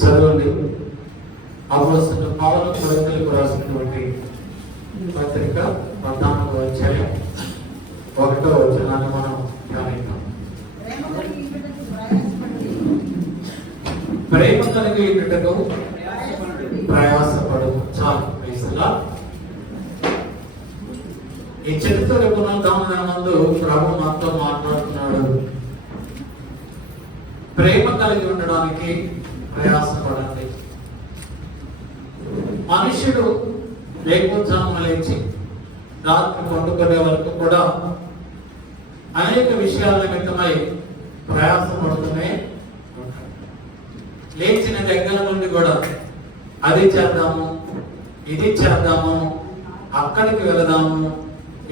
చదవండి. అపోస్తలుడైన పౌలు కొరింథీయులకు రాసినటువంటి పత్రిక 14వ అధ్యాయం 1వ వచనాన్ని మనం ధ్యానిద్దాం. ప్రేమ కలిగి ఉండుటకు ప్రయాసపడు. చాలు. ఈ చరిత్ర పునరుద్ధాన ముందు ప్రభు మనతో మాట్లాడుతున్నాడు. ప్రేమ కలిగి ఉండడానికి ప్రయాసపడండి. మనుషుడు లేకపోతే లేచి రాత్రి పండుకునే వరకు కూడా అనేక విషయాల నిమిత్తమై ప్రయాసపడుతూనే ఉంటాడు. లేచిన దగ్గర నుండి కూడా అది చేద్దాము, ఇది చేద్దాము, అక్కడికి వెళదాము,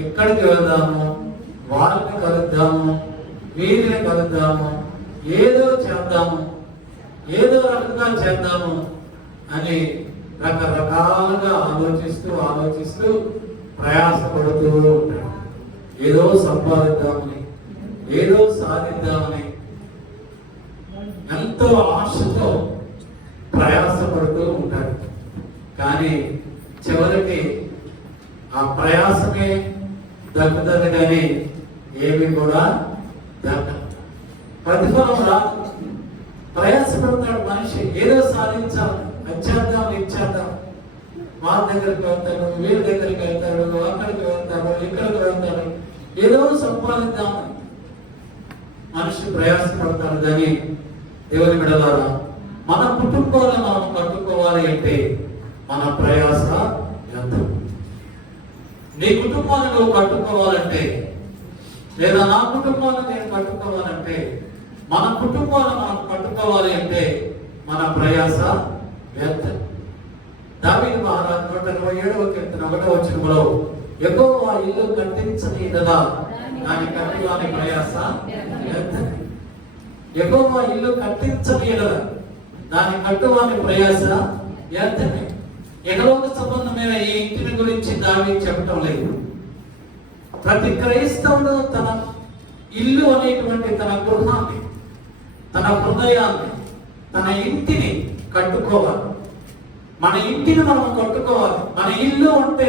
ఇక్కడికి వెళదాము, వాళ్ళని కలుద్దాము, వీరిని కలుద్దాము, ఏదో చేద్దాము, ఏదో రకంగా చేద్దాము అని రకరకాలుగా ఆలోచిస్తూ ప్రయాసపడుతూ ఉంటాడు. ఏదో సంపాదిద్దామని, ఏదో సాధిద్దామని ఎంతో ఆశతో ప్రయాసపడుతూ ఉంటాడు. కానీ చివరికి ఆ ప్రయాసమే దక్కుతుంది, కానీ ఏమి కూడా దక్కదు, ప్రతిఫలం రాదు. ప్రయాసపడతాడు మనిషి, ఏదో సాధించాలి, వచ్చేద్దాం, ఇచ్చేద్దాం, వాళ్ళ దగ్గరికి వెళ్తాడు, వీళ్ళ దగ్గరికి వెళ్తాడు, అక్కడికి వెళ్తాడు, ఇక్కడికి వెళ్తాడు, ఏదో సంపాదిద్దామని మనిషి ప్రయాసపడతాడు. కానీ దేవుని బిడ్డలారా, మన కుటుంబాలను మనం కట్టుకోవాలి అంటే మన ప్రయాస ఎంత? నీ కుటుంబాన్ని నువ్వు కట్టుకోవాలంటే, లేదా నా కుటుంబాన్ని నేను కట్టుకోవాలంటే, మన కుటుంబాన్ని మనం కట్టుకోవాలి అంటే మన ప్రయాస ఎంత? దావీదు మహారాజు 127వ కీర్తన 1వ వచనంలో యెహోవా ఇల్లు కట్టించని ఎడల దాని కట్టువాని ప్రయాస ఎంత? యెహోవా ఇల్లు కట్టించని ఎడల దాని కట్టువాని ప్రయాస ఎంతనే? ఎగలోక సంబంధమైన ఈ ఇంటిని గురించి దావీదు చెప్పటం లేదు. ప్రతి క్రైస్తవుడు తన ఇల్లు అనేటువంటి తన గృహాన్ని, తన హృదయాన్ని, తన ఇంటిని కట్టుకోవాలి. మన ఇంటిని మనం కట్టుకోవాలి. మన ఇల్లు అంటే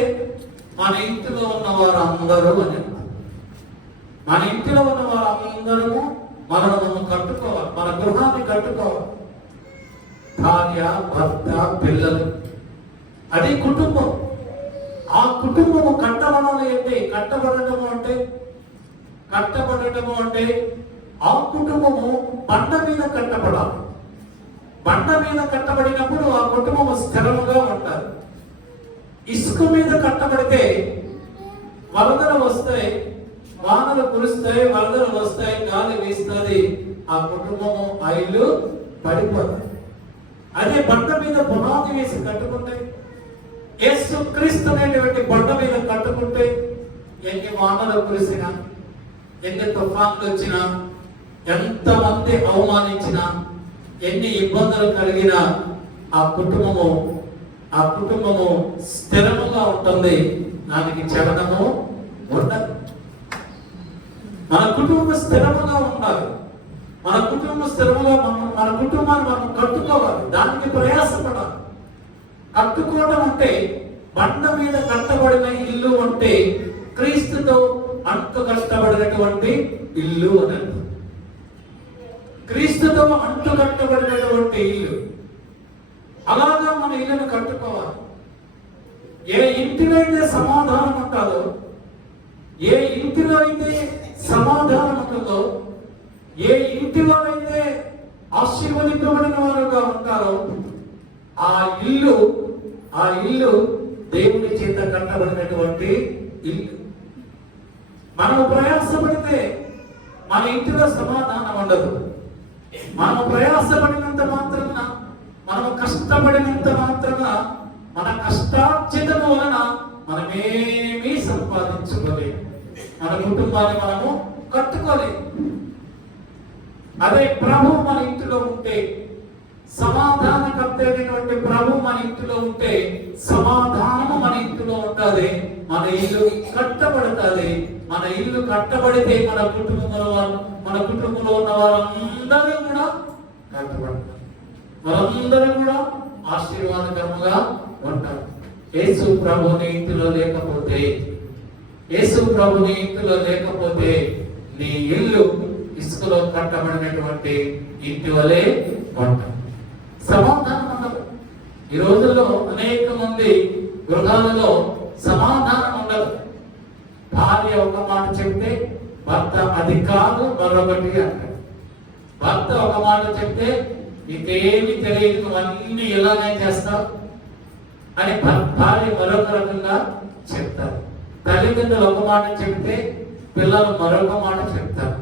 మన ఇంటిలో ఉన్న వారు అందరూ అని, మన ఇంటిలో ఉన్న వారు అందరూ మనం కట్టుకోవాలి. మన గృహాన్ని కట్టుకోవాలి. భార్య, భర్త, పిల్లలు, అది కుటుంబం. ఆ కుటుంబము కట్టబడాలి అంటే, కట్టబడటము అంటే ఆ కుటుంబము బండ మీద కట్టబడాలి. బండ మీద కట్టబడినప్పుడు ఆ కుటుంబము స్థిరముగా ఉంటారు. ఇసుక మీద కట్టబడితే వరదలు వస్తాయి, వానలు కురుస్తాయి, వరదలు వస్తాయి, గాలి వీస్తుంది, ఆ కుటుంబము, ఆ ఇల్లు పడిపోతుంది. అదే బండ మీద పునాది వేసి కట్టుకుంటే, యేసు క్రీస్తు అనేటువంటి బండ మీద కట్టుకుంటే, ఎన్ని వానలు కురిసినా, ఎన్ని తుఫాన్లు వచ్చినా, ఎంతమంది అవమానించినా, ఎన్ని ఇబ్బందులు కలిగినా ఆ కుటుంబము స్థిరముగా ఉంటుంది. దానికి చలనము ఉండదు. మన కుటుంబం స్థిరముగా ఉండాలి. మన కుటుంబం స్థిరముగా మన కుటుంబాన్ని మనం కట్టుకోవాలి. దానికి ప్రయాసపడాలి. కట్టుకోవడం అంటే బండ మీద కట్టబడిన ఇల్లు అంటే క్రీస్తుతో అంటు కట్టబడినటువంటి ఇల్లు అని అర్థం. క్రీస్తుతో అంటు కట్టబడినటువంటి ఇల్లు. అలాగా మన ఇల్లును కట్టుకోవాలి. ఏ ఇంటిలో అయితే సమాధానం ఉంటుందో, ఏ ఇంటిలో అయితే సమాధానం ఉంటుందో, ఏ ఇంటిలో అయితే ఆశీర్వదించబడిన వారుగా ఉంటారో ఆ ఇల్లు దేవుని చేత కట్టబడినటువంటి ఇల్లు. మనము ప్రయాసపడితే మన ఇంటిలో సమాధానం ఉండదు. మనము ప్రయాసపడినంత మాత్రాన, మనము కష్టపడినంత మాత్రాన, మన కష్టార్జితము వలన మనమేమీ సంపాదించుకోలేము. మన కుటుంబాన్ని మనము కట్టుకోలేము. అదే ప్రభు మన ఇంటిలో ఉంటే, సమాధానకర్త అయినటువంటి ప్రభు మన ఇంటిలో ఉంటే సమాధానము మన ఇంటిలో ఉంటుంది. మన ఇల్లు కట్టబడుతుంది. మన ఇల్లు కట్టబడితే మన కుటుంబంలో ఉన్న వారందరూ కూడా కట్టబడతారు. వారందరూ కూడా ఆశీర్వాదకరముగా ఉంటారు. యేసు ప్రభు నీ ఇంటిలో లేకపోతే, యేసు ప్రభు నీ ఇంటిలో లేకపోతే నీ ఇల్లు ఇసుకలో కట్టబడినటువంటి ఇంటి వలె ఉంటాం. సమాధానం ఉండదు. ఈ రోజుల్లో అనేక మంది గృహాలలో సమాధానం ఉండదు. భార్య ఒక మాట చెప్తే భర్త అది కాదు మరొకటి అంటాడు. భర్త ఒక మాట చెప్తే నీకేమి తెలియదు, నువ్వన్నీ ఇలానే చేస్తావు అని భార్య మరొక రకంగా చెప్తారు. తల్లిదండ్రులు ఒక మాట చెప్తే పిల్లలు మరొక మాట చెప్తారు.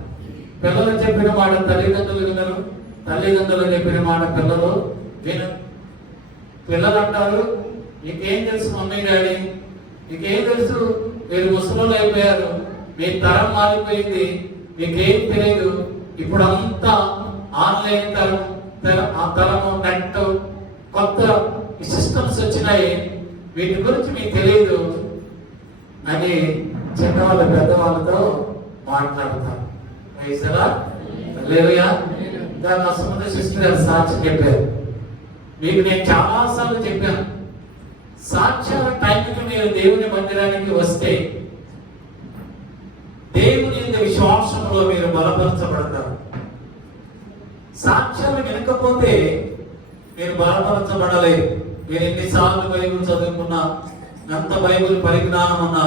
పిల్లలు చెప్పిన మాట తల్లిదండ్రులు వినరు, తల్లిదండ్రులు చెప్పిన మాట పిల్లలు వినరు. పిల్లలు అంటారు, నీకేం తెలుసు మమ్మీ డాడీ, నీకేం తెలుసు, మీరు ముసలోళ్ళు అయిపోయారు, మీ తరం మారిపోయింది, మీకేం తెలియదు, ఇప్పుడు అంతా ఆన్లైన్ తరము నెట్ కొత్త సిస్టమ్స్ వచ్చినాయి, వీటి గురించి మీకు తెలియదు అని చిన్నవాళ్ళు పెద్దవాళ్ళతో మాట్లాడతారు. నా సొంత సిస్టర్ గారు సాక్షి చెప్పారు. మీకు నేను చాలాసార్లు చెప్పాను, సాక్ష్యాల టైంకి మీరు దేవుని మందిరానికి వస్తే దేవుని యొక్క విశ్వాసంలో మీరు బలపరచబడతారు. సాక్ష్యాలు వినకపోతే మీరు బలపరచబడలేదు. మీరు ఎన్నిసార్లు బైబిల్ చదువుకున్నా, ఎంత బైబిల్ పరిజ్ఞానం ఉన్నా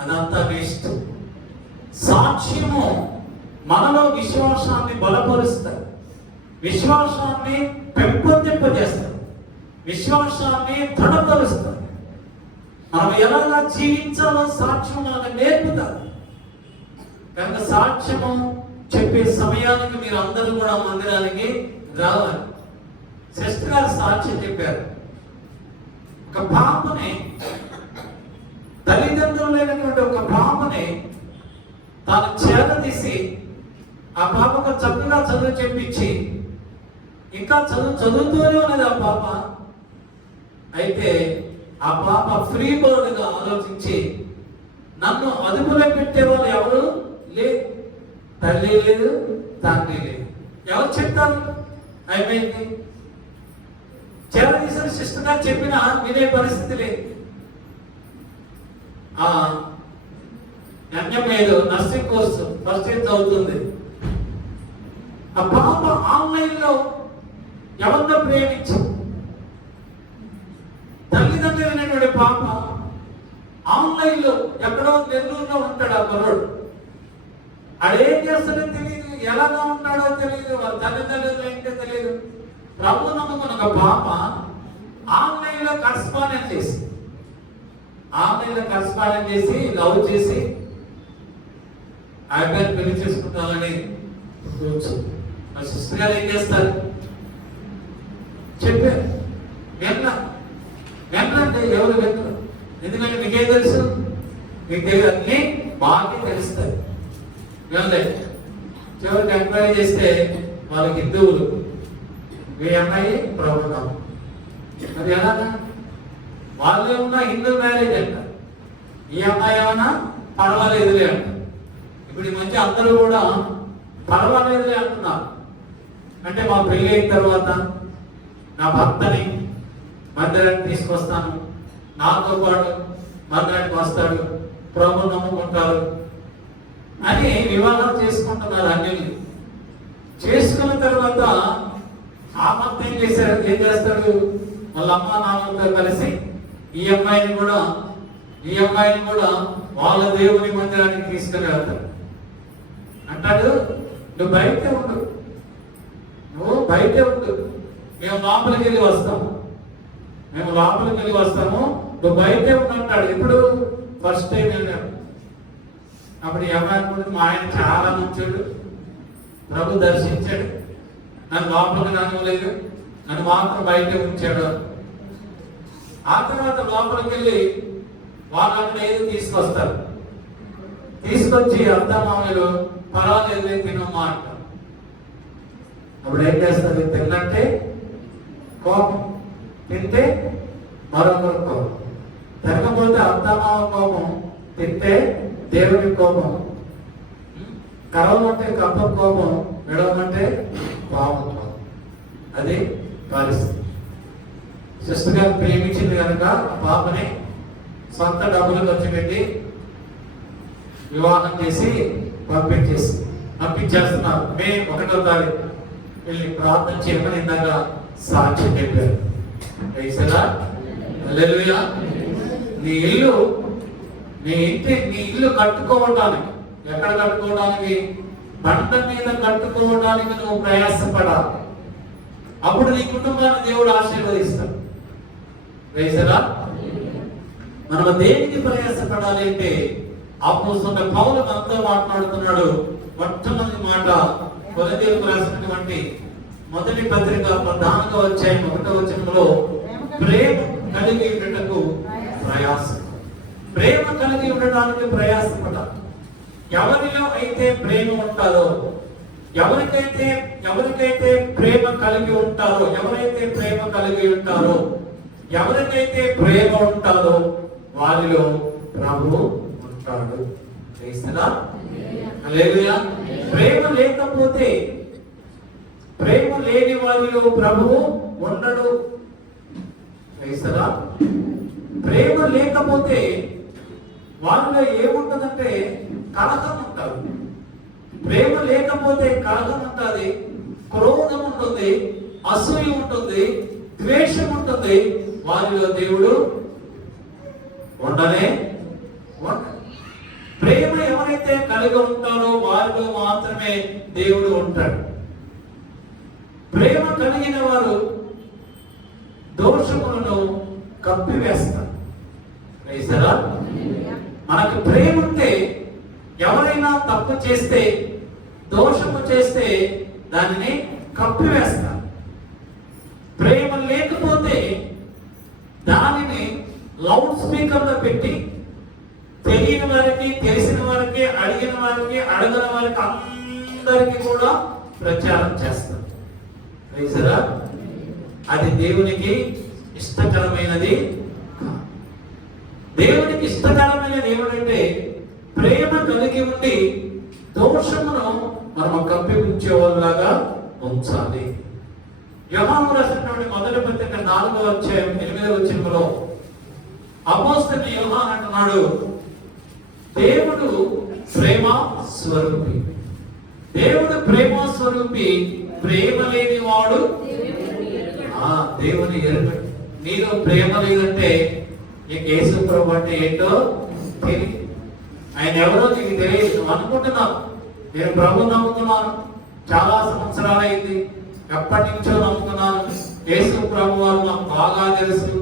అదంతా వేస్ట్. సాక్ష్యము మనలో విశ్వాసాన్ని బలపరుస్తారు, విశ్వాసాన్ని పెంపొందింపజేస్తారు, విశ్వాసాన్ని దృఢపరుస్తారు. మనం ఎలాగా జీవించాలో సాక్ష్యం మనకు నేర్పుతారు. కనుక సాక్ష్యము చెప్పే సమయానికి మీరు అందరూ కూడా మందిరానికి రావాలి. సిస్టర్ గారు సాక్ష్యం చెప్పారు. ఒక పాపని, తల్లిదండ్రులు లేనటువంటి ఒక పాపని తాను చేరదీసి ఆ పాపకు చక్కగా చదువు చెప్పించి ఇంకా చదువుతూనే ఉన్నది ఆ పాప. అయితే ఆ పాప ఫ్రీ బర్డ్గా ఆలోచించి నన్ను అదుపులో పెట్టేవాళ్ళు ఎవరు లేదు, తల్లి లేదు, తండ్రి లేదు, ఎవరు చెప్తారు? అయిపోయింది. చేరదీసిన సిస్టర్ గారు చెప్పినా వినే పరిస్థితి లేదు. MA nursing course first year చదువుతుంది. ఆ పాప ఆన్లైన్లో ఎవరితో ప్రేమించి తల్లిదండ్రులైనటువంటి పాప ఆన్లైన్లో ఎక్కడో నెల్లూరులో ఉంటాడు ఆ కుర్రోడు. అడేం చేస్తాడో తెలియదు, ఎలాగా ఉంటాడో తెలియదు, వాళ్ళ తల్లిదండ్రులు ఏంటో తెలియదు. ప్రభు నమ్ముకున్న ఒక పాప ఆన్లైన్లో కరస్పాండెంట్ చేసి లవ్ చేసి ఆయన పెళ్లి చేసుకుంటామని మా సిస్టర్ గారు ఏం చేస్తారు చెప్పారు. వెంటనే ఎవరు వెంటరు, ఎందుకంటే మీకేం తెలుసు, మీకు తెలియదు, అన్నీ బాగా తెలుస్తాయి. వెళ్ళలేదు. చివరికి ఎంక్వైరీ చేస్తే వాళ్ళకి హిందువులు, మీ అమ్మాయి ప్రభుత్వం, అది ఎలాగా? వాళ్ళే ఉన్న హిందూ మ్యారేజ్ అంట, ఈ అమ్మాయి ఏమన్నా పర్వాలేదులే అంట. ఇప్పుడు ఈ మధ్య అందరూ కూడా పర్వాలేదులే అంటున్నారు. అంటే మా పెళ్ళి అయిన తర్వాత నా భర్తని మందిరానికి తీసుకొస్తాను, నాతో పాటు మందిరానికి వస్తాడు, ప్రభు నమ్ముకుంటారు అని వివాహం చేసుకుంటున్నారు. అన్ని చేసుకున్న తర్వాత ఆ భర్త ఏం చేస్తాడు, వాళ్ళ అమ్మ నాన్నతో కలిసి ఈ అమ్మాయిని కూడా వాళ్ళ దేవుని మందిరానికి తీసుకుని వెళ్తాడు. అంటాడు, నువ్వు బయటే ఉండు, మేము లోపలికి వెళ్ళి వస్తాము, నువ్వు బయటే ఉండు అంటాడు. ఇప్పుడు ఫస్ట్ టైం వెళ్ళాడు. అప్పుడు ఈ అమ్మాయి అనుకుంటుంది, మా ఆయన చాలా మంచోడు, ప్రభు దర్శించాడు, నన్ను లోపలికి రానివ్వలేదు, నన్ను మాత్రం బయటే ఉంచాడు. ఆ తర్వాత లోపలికి వెళ్ళి వాళ్ళని ఏదో తీసుకొస్తారు. తీసుకొచ్చి అత్త మామూలు పర్వాలేదు తినమ్మా అంటారు. అప్పుడు ఏం చేస్తుంది, తిన్నంటే కోపం, తింటే మరొకరు కోపం, తినకపోతే అత్త మామ కోపం, తింటే దేవుడి కోపం, కరవమంటే కప్ప కోపం, విడవమంటే పాము కోపం. అది పరిస్థితి. సిస్టర్ గారు ప్రేమించింది కనుక ఆ పాపని సొంత డబ్బులు ఖర్చు పెట్టి వివాహం చేసి పంపించేస్తున్నారు. మే 1వ తారీఖు వెళ్ళి ప్రార్థన చేయమని ఇందాక సాక్ష్యం చెప్పారు. హల్లెలూయా. నీ ఇల్లు కట్టుకోవడానికి, ఎక్కడ కట్టుకోవడానికి? బండ మీద కట్టుకోవడానికి నువ్వు ప్రయాసపడాలి. అప్పుడు నీ కుటుంబాన్ని దేవుడు ఆశీర్వదిస్తాడు. మనం దేనికి ప్రయాసపడాలి అంటే అపోస్తలుడైన పౌలు మనతో మాట్లాడుతున్నాడు. మొట్టమొదటి మాట కొరింథీయులకు రాసినటువంటి మొదటి పత్రిక 14వ అధ్యాయం 1వ వచనంలో ప్రేమ కలిగి ఉండటకు ప్రయాసం. ప్రేమ కలిగి ఉండడానికి ప్రయాసపడాలి. ఎవరిలో అయితే ప్రేమ ఉంటారో, ఎవరికైతే ప్రేమ కలిగి ఉంటారో, ఎవరైతే ప్రేమ ఉంటారో వారిలో ప్రభువు ఉంటాడు. హల్లెలూయా. ప్రేమ లేని వారిలో ప్రభువు ఉండడు. ప్రేమ లేకపోతే వారిలో ఏముంటుందంటే కలహం ఉంటుంది. ప్రేమ లేకపోతే కలహం ఉంటుంది, క్రోధం ఉంటుంది, అసూయ ఉంటుంది, ద్వేషం ఉంటుంది. వారిలో దేవుడు ఉండనే ఉండడు. ప్రేమ ఎవరైతే కలిగి ఉంటారో వారిలో మాత్రమే దేవుడు ఉంటాడు. ప్రేమ కలిగిన వారు దోషములను కప్పివేస్తారు. మనకు ప్రేమ ఉంటే ఎవరైనా తప్పు చేస్తే, దోషము చేస్తే దానిని కప్పివేస్తారు. ప్రేమ లేకపోతే దానిని లౌడ్ స్పీకర్లో పెట్టి తెలియని వారికి, తెలిసిన వారికి, అడిగిన వారికి, అడగని వారికి అందరికీ కూడా ప్రచారం చేస్తారు. అది దేవునికి ఇష్టకరమైనది. దేవునికి ఇష్టకరమైనది ఏమిటంటే ప్రేమ కలిగి ఉండి దోషమును మనం కప్పి ఉంచేవాళ్ళలాగా ఉంచాలి. యోహాను రాసినటువంటి మొదటి పత్రిక 4వ అధ్యాయం 8వ వచనంలో అపోస్తలుడైన యోహాను అంటున్నాడు, దేవుడు ప్రేమ స్వరూపి. దేవుడు ప్రేమ స్వరూపి. ప్రేమ లేని వాడు దేవుని ఎరుగడు. నీలో ప్రేమ లేదంటే నీకు యేసు ప్రభు అంటే ఏంటో తెలియదు. ఆయన ఎవరో నీకు తెలియదు. నువ్వు అనుకుంటున్నావు నేను ప్రభు నమ్ముతున్నాను, చాలా సంవత్సరాలు అయింది, ఎప్పటి నుంచో నమ్ముతున్నాను, యేసు ప్రభు వారు నాకు బాగా తెలుసు,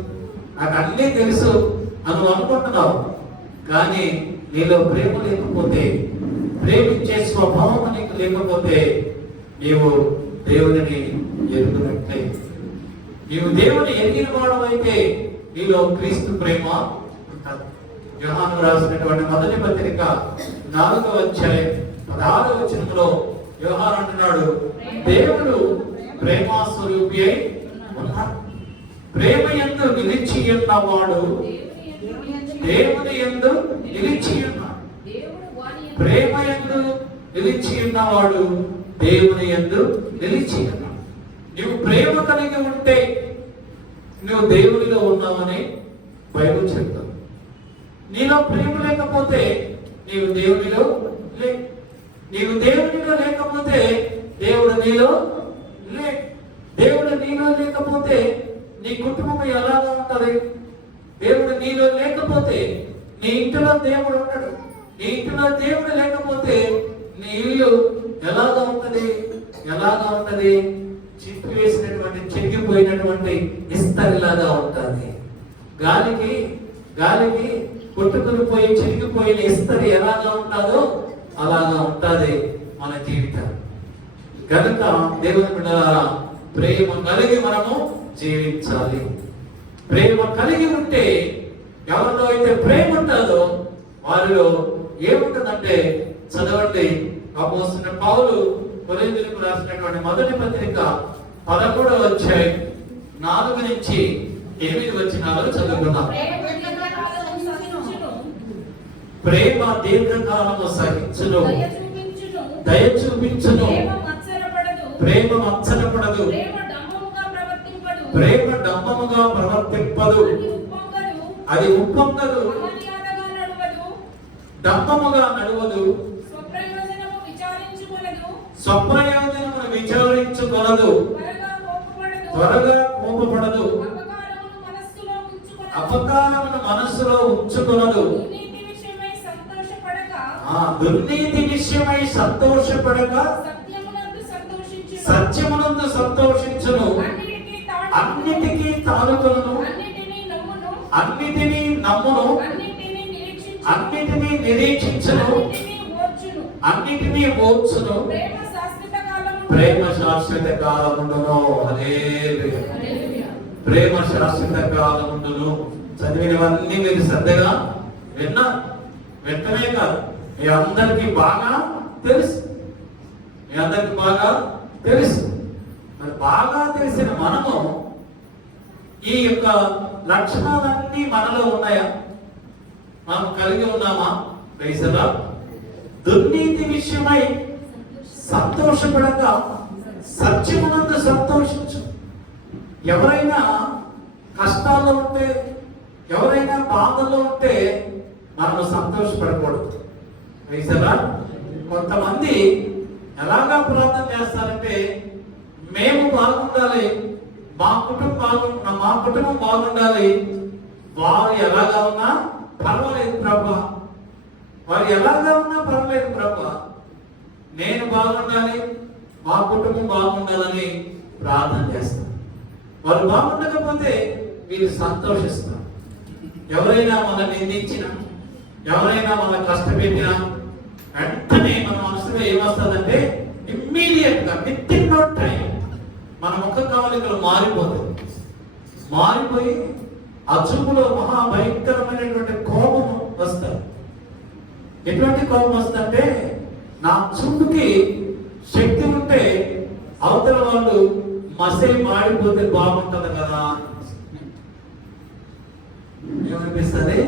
నాకు అన్నీ తెలుసు అని అనుకుంటున్నావు. కానీ నీలో ప్రేమ లేకపోతే, ప్రేమించే స్వభావం నీకు లేకపోతే నీవు దేవుడిని ఎరుగునట్లే. నీవు దేవుని ఎరిగిన వాడవైతే నీలో క్రీస్తు ప్రేమ ఉంటుంది. యోహాను రాసినటువంటి మొదటి పత్రిక 4వ అధ్యాయం 16వ వచనంలో యోహాను అంటున్నాడు, దేవుడు ప్రేమ స్వరూపి అయి ఉన్నాడు. ప్రేమ యందు నిలిచి ఉన్నవాడు దేవుని యందు నిలిచి ఉన్నాడు. ప్రేమ యందు నిలిచి ఉన్నవాడు దేవుని యందు నిలిచి ఉన్నాడు. నువ్వు ప్రేమ కలిగి ఉంటే నువ్వు దేవునిలో ఉన్నావని బైబిల్ చెప్తావు. నీలో ప్రేమ లేకపోతే నీవు దేవునిలో నీవు దేవునిలో లేకపోతే దేవుడు నీలో దేవుడు నీలో లేకపోతే నీ కుటుంబం ఎలాగా ఉంటది? దేవుడు నీలో లేకపోతే నీ ఇంటిలో దేవుడు ఉండడు. నీ ఇంటిలో దేవుడు లేకపోతే నీ ఇల్లు ఎలాగా ఉంటది? చిప్పు వేసినటువంటి, చెక్కిపోయినటువంటి ఇస్తరిలాగా ఉంటుంది. గాలికి కొట్టుకుని పోయి చిరిగిపోయిన ఇస్తరి ఎలాగా ఉంటుందో అలాగా ఉంటుంది మన జీవితం. కనుక దేవుని బిడ్డలారా, ప్రేమ కలిగి మనము జీవించాలి. ప్రేమ కలిగి ఉంటే ఎవరిలో అయితే ప్రేమ ఉంటుందో వారిలో ఏముంటుందంటే, చదవండి అపోస్తలుడైన పౌలు కొరింథీయులకు రాసినటువంటి మొదటి పత్రిక 11వ అధ్యాయం 4 నుంచి 8 వచనాలు చదువుకుందాం. ప్రేమ దీర్ఘకాలము సహించును, దయ చూపించును, ప్రేమ మత్సరపడదు, ప్రేమ డంబముగా ప్రవర్తింపదు, అది ఉప్పొంగదు, డంబముగా నడవదు, స్వప్రయోజనమును విచారించుకొనదు, త్వరగా కోపపడదు, అపకారమును మనస్సులో ఉంచుకొనదు, దుర్నీతి విషయమై సంతోషపడక సత్యమునందు సంతోషించును, అన్నిటికీ తాలుకొను, అన్నిటినీ నమ్మును, అన్నిటినీ నిరీక్షించును, అన్నిటినీ ఓర్చును, ప్రేమ శాశ్వత కాలముండును. హల్లెలూయా. ప్రేమ శాశ్వత కాలముండును. చదివినవన్నీ మీరు శ్రద్ధగా వెంటనే కాదు, మీ అందరికీ బాగా తెలుసు, మీ అందరికి బాగా తెలుసు. మరి బాగా తెలిసిన మనము ఈ యొక్క లక్షణాలన్నీ మనలో ఉన్నాయా? మనం కలిగి ఉన్నామా? పైసలా దుర్నీతి విషయమై సంతోషపడక సత్యమునందు సంతోషించు. ఎవరైనా కష్టాల్లో ఉంటే, ఎవరైనా బాధల్లో ఉంటే మనము సంతోషపడకూడదు. పైసలా కొంతమంది ఎలాగా ప్రార్థన చేస్తారంటే, మేము బాగుండాలి, మా కుటుంబం బాగుండాలి, వారు ఎలాగా ఉన్నా పర్వాలేదు ప్రభా, వారు ఎలాగా ఉన్నా పర్వాలేదు ప్రభా, నేను బాగుండాలి, మా కుటుంబం బాగుండాలని ప్రార్థన చేస్తారు. వారు బాగుండకపోతే వీరు సంతోషిస్తారు. ఎవరైనా మనల్ని నిందించినా, ఎవరైనా మన కష్టపెట్టినా వెంటనే మన మనసులో ఏమొస్తుందంటే ఇమ్మీడియట్ గా విత్ ఇన్ నో టైం మన ముఖ కవలికలు మారిపోయి ఆ చూపులో మహాభయంకరమైనటువంటి కోపం వస్తుంది. ఎటువంటి కోపం వస్తుందంటే, నా చూపుకి శక్తి ఉంటే అవతల వాళ్ళు మసే మాడిపోతే బాగుంటది కదా ఏమనిపిస్తుంది?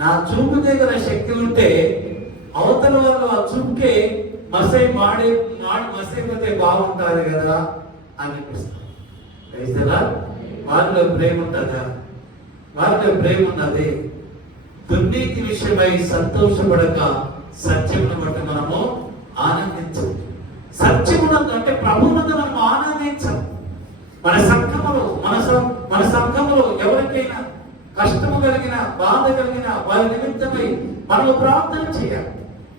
నా చూపు దగ్గర శక్తి ఉంటే అవతల వాళ్ళు ఆ చూపుకే మసైపోతే బాగుంటుంది కదా అనిపిస్తుంది. వారిలో ప్రేమ ఉంటుందా? వారిలో ప్రేమ ఉన్నది. దుర్నీతి విషయమై సంతోషపడక సత్యమును బట్టి మనము ఆనందించాం. సత్యమునందు అంటే ప్రభువునందు మనము ఆనందించాం. మన సంఘములో ఎవరికైనా కష్టము కలిగిన, బాధ కలిగిన వారి నిమిత్తమై మనము ప్రార్థన చేయాలి.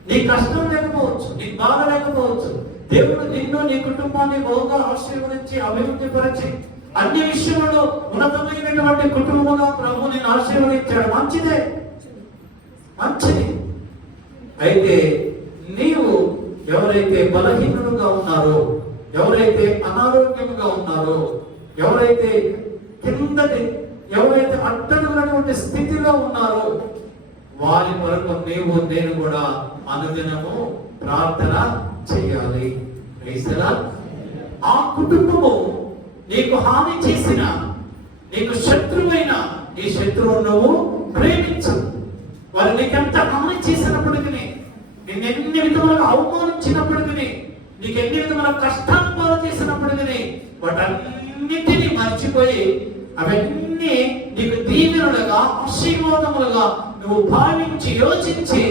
నీ కష్టం లేకపోవచ్చు, నీ బాధ లేకపోవచ్చు, దేవుడు నిన్ను, నీ కుటుంబాన్ని బహుగా ఆశీర్వదించి అభివృద్ధి పరిచి అన్ని విషయంలో ఉన్నతమైనటువంటి కుటుంబంగా ప్రభు నేను ఆశీర్వదించాడు. మంచిది. అయితే నీవు ఎవరైతే బలహీనులుగా ఉన్నారో, ఎవరైతే అనారోగ్యంగా ఉన్నారో, ఎవరైతే అడ్డగులైనటువంటి స్థితిలో ఉన్నారో వారి కొరకు నేను కూడా అనుదినము ప్రార్థన చేయాలి. ఆ కుటుంబము నీకు హాని చేసిన, నీకు శత్రువైన నీ శత్రువు నువ్వు ప్రేమించు. వారు నీకెంత హాని చేసినప్పటికీ, నిన్నెన్ని విధములుగా అవమానించినప్పటికీ, నీకు ఎన్ని విధముల కష్టాలు పాలు చేసినప్పటికీ వాటన్నిటినీ మర్చిపోయి అవన్నీ నీకు దీవెనలుగా, ఆశీర్వాదములుగా నువ్వు భావించి యోచించి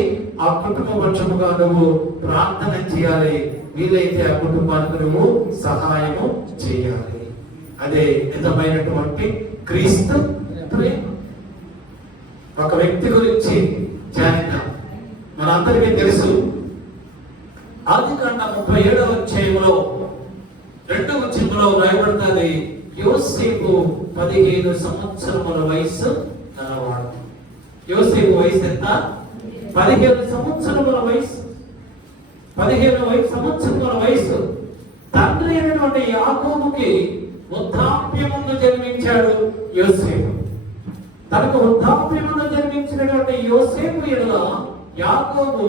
ఆ కుటుంబ పక్షముగా నువ్వు ప్రార్థన చేయాలి. వీలైతే ఆ కుటుంబానికి నువ్వు సహాయము చేయాలి. అదే నిజమైనటువంటి క్రీస్తు ప్రేమ. ఒక వ్యక్తి గురించి మనందరికీ తెలుసు. ఆదికాండ 37వ అధ్యాయంలో 2వ వచనంలో రాయబడుతుంది, యోసేపు 15 సంవత్సరముల వయసు గలవాడు. యోసేపు వయసు ఎంత? 15 సంవత్సరముల వయసు. 15 సంవత్సరముల వయసు. తండ్రి అయినటువంటి యాకోబుకి వృద్ధాప్యమును జన్మించాడు యోసేపు. తనకు వృద్ధాప్యమును జన్మించినటువంటి యోసేపు ఎడల యాకోబు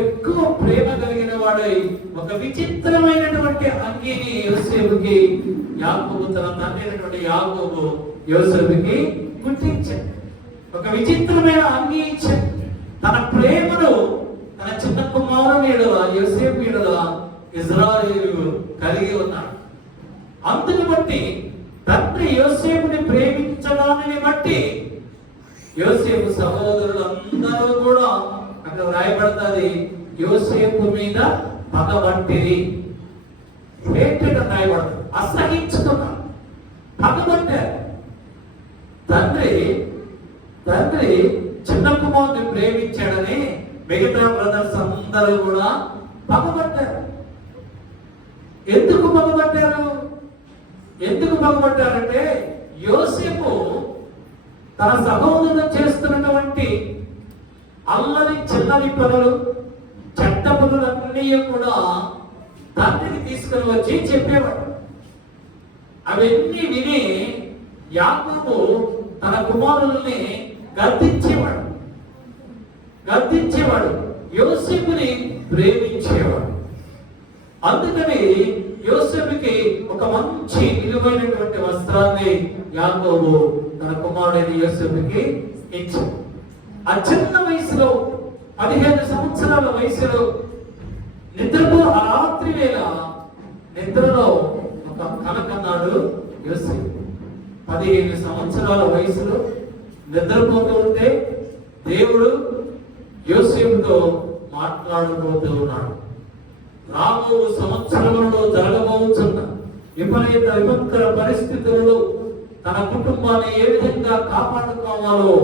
ఎక్కువ ప్రేమ కలిగిన వాడై ఒక విచిత్రమైనటువంటి అంగీని యోసేపుకి యాకోబు, తన తండ్రి అయినటువంటి యాకోబు యోసేపుకి గుర్తించాడు. ఒక విచిత్రమైన అంగీ ఇచ్చాడు. తన ప్రేమను తన చిన్న కుమారుని ఎడల, యోసేపు ఎడల ఇజ్రాయేలు కలిగి ఉన్నాడు. అందుని బట్టి తండ్రి యోసేపుని ప్రేమించడాన్ని బట్టి యోసేపు సహోదరులు అందరూ కూడా అక్కడ రాయబడుతుంది, యోసేపు మీద పగబట్టిరి. హేటెడ్ అని రాయబడుతుంది, అసహించుకున్నారు, పగబట్టారు. తండ్రి చిన్న కుమారుని ప్రేమించాడని మిగతా బ్రదర్స్ అందరూ కూడా పగబట్టారు. ఎందుకు పగబట్టారంటే యోసేపు తన సహోదరులు చేస్తున్నటువంటి అల్లరి చిల్లరి పనులు, చెడ్డ పనులన్నీ కూడా తండ్రికి తీసుకుని వచ్చి చెప్పేవాడు. అవన్నీ విని యాకోబు తన కుమారుల్ని గద్దించేవాడు, యోసేపుని ప్రేమించేవాడు. అందుకని యోసేపుకి ఒక మంచి విలువైనటువంటి వస్త్రాన్ని యాకోబు తన కుమారుడైన యోసేపుకి ఇచ్చాడు. ఆ చిన్న వయసులో 15 సంవత్సరాల వయసులో ఆ రాత్రి వేళ నిద్రలో ఒక కల కన్నాడు యోసేపు. 15 సంవత్సరాల వయసులో నిద్రపోతూ ఉంటే దేవుడు యోసేపుతో మాట్లాడబోతూ ఉన్నాడు. రాబో సంవత్సరంలో జరగబోతున్న విపత్కర పరిస్థితులలో తన కుటుంబాన్ని ఏ విధంగా కాపాడుకోవాలో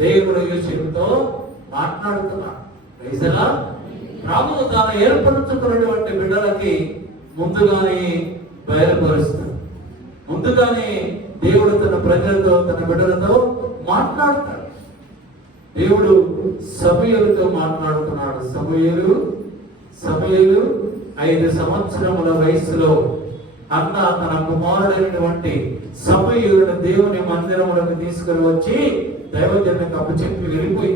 దేవుడు యోసేపుతో మాట్లాడుతున్నాడు. రాబో తాను ఏర్పరుచుకున్నటువంటి బిడ్డలకి ముందుగానే బయలుపరుస్తాడు. ముందుగానే దేవుడు తన ప్రజలతో, తన బిడ్డలతో మాట్లాడతాడు. దేవుడు సమూయేలుతో మాట్లాడుతున్నాడు. సమూయేలు 5 సంవత్సరముల వయసులో అన్న తన కుమారుడైనటువంటి సమూయేలును దేవుని మందిరములకు తీసుకుని వచ్చి దైవజనునికి అప్పచెప్పి వెళ్ళిపోయి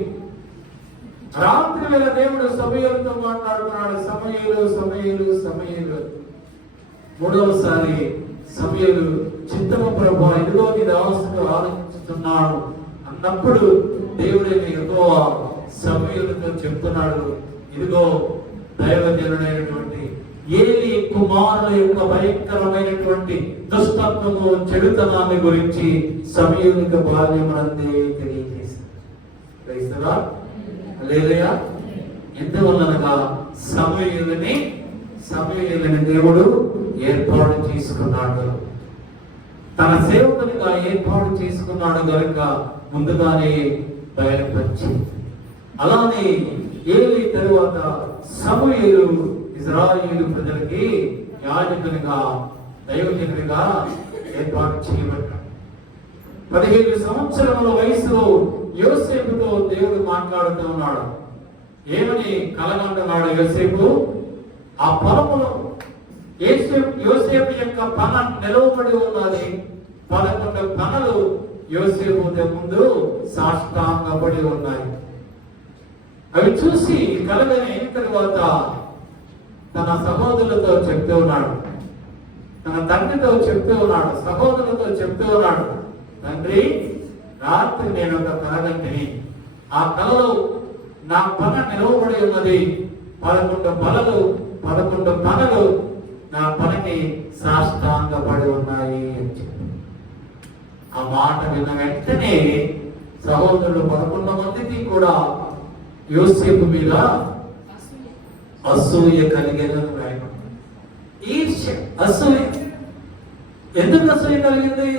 రాత్రి వేళ దేవుడు సమూయేలుతో మాట్లాడుతున్నాడు. సమూయేలు మూడవసారి సమూయేలు, చిత్తము ప్రభువా, ఇదిగో నీ దాసుడు ఆలోచిస్తున్నాడు అన్నప్పుడు దేవుడైన యెహోవా సమూయేలుతో చెప్తున్నాడు, ఇదిగో దైవజనుడైనటువంటి ఏలీ కుమారుల యొక్క భయంకరమైనటువంటి దుష్టత్వము, చెడుతనాన్ని గురించి సమూయేలుకి బాల్యమునందే తెలియజేశాడు. హల్లెలూయా. ఎందువల్లనగా సమూయేలుని దేవుడు ఏర్పాటు చేసుకున్నాడు, తన సేవకునిగా ఏర్పాటు చేసుకున్నాడు కనుక ముందుగానే బయలుపరిచి. అలానే ఏలీ తరువాత సమూయేలు ఇశ్రాయేలు ప్రజలకి యాజకునిగా, దైవజనునిగా ఏర్పాటు చేయబడ్డాడు. 15 సంవత్సరముల వయసులో యోసేపుతో దేవుడు మాట్లాడుతూ ఉన్నాడు. ఏమని కలగంటున్నాడు యోసేపు? ఆ పొలములో యోసేపు యొక్క పన నిలవబడి ఉన్నది. 11 పనలు యోసేపు ముందు సాష్టాంగపడి ఉన్నాయి. అవి చూసి కలగని తరువాత తన సహోదరులతో చెప్తూ ఉన్నాడు, తన తండ్రితో చెప్తూ ఉన్నాడు, సహోదరులతో చెప్తూ ఉన్నాడు, తండ్రి, రాత్రి నేను ఒక కలగంటిని. ఆ కలలో నా పన నిలవబడి ఉన్నది. 11 పనలు నా పనికి సాష్టాంగపడి ఉన్నాయి అని చెప్పి. ఆ మాట విన్న వెంటనే సహోదరులు 11 మందికి కూడా యోసేపు మీద అసూయ కలిగేదని రాయబడింది. ఈర్ష్య, అసూయ. ఎందుకు అసూయ కలిగింది?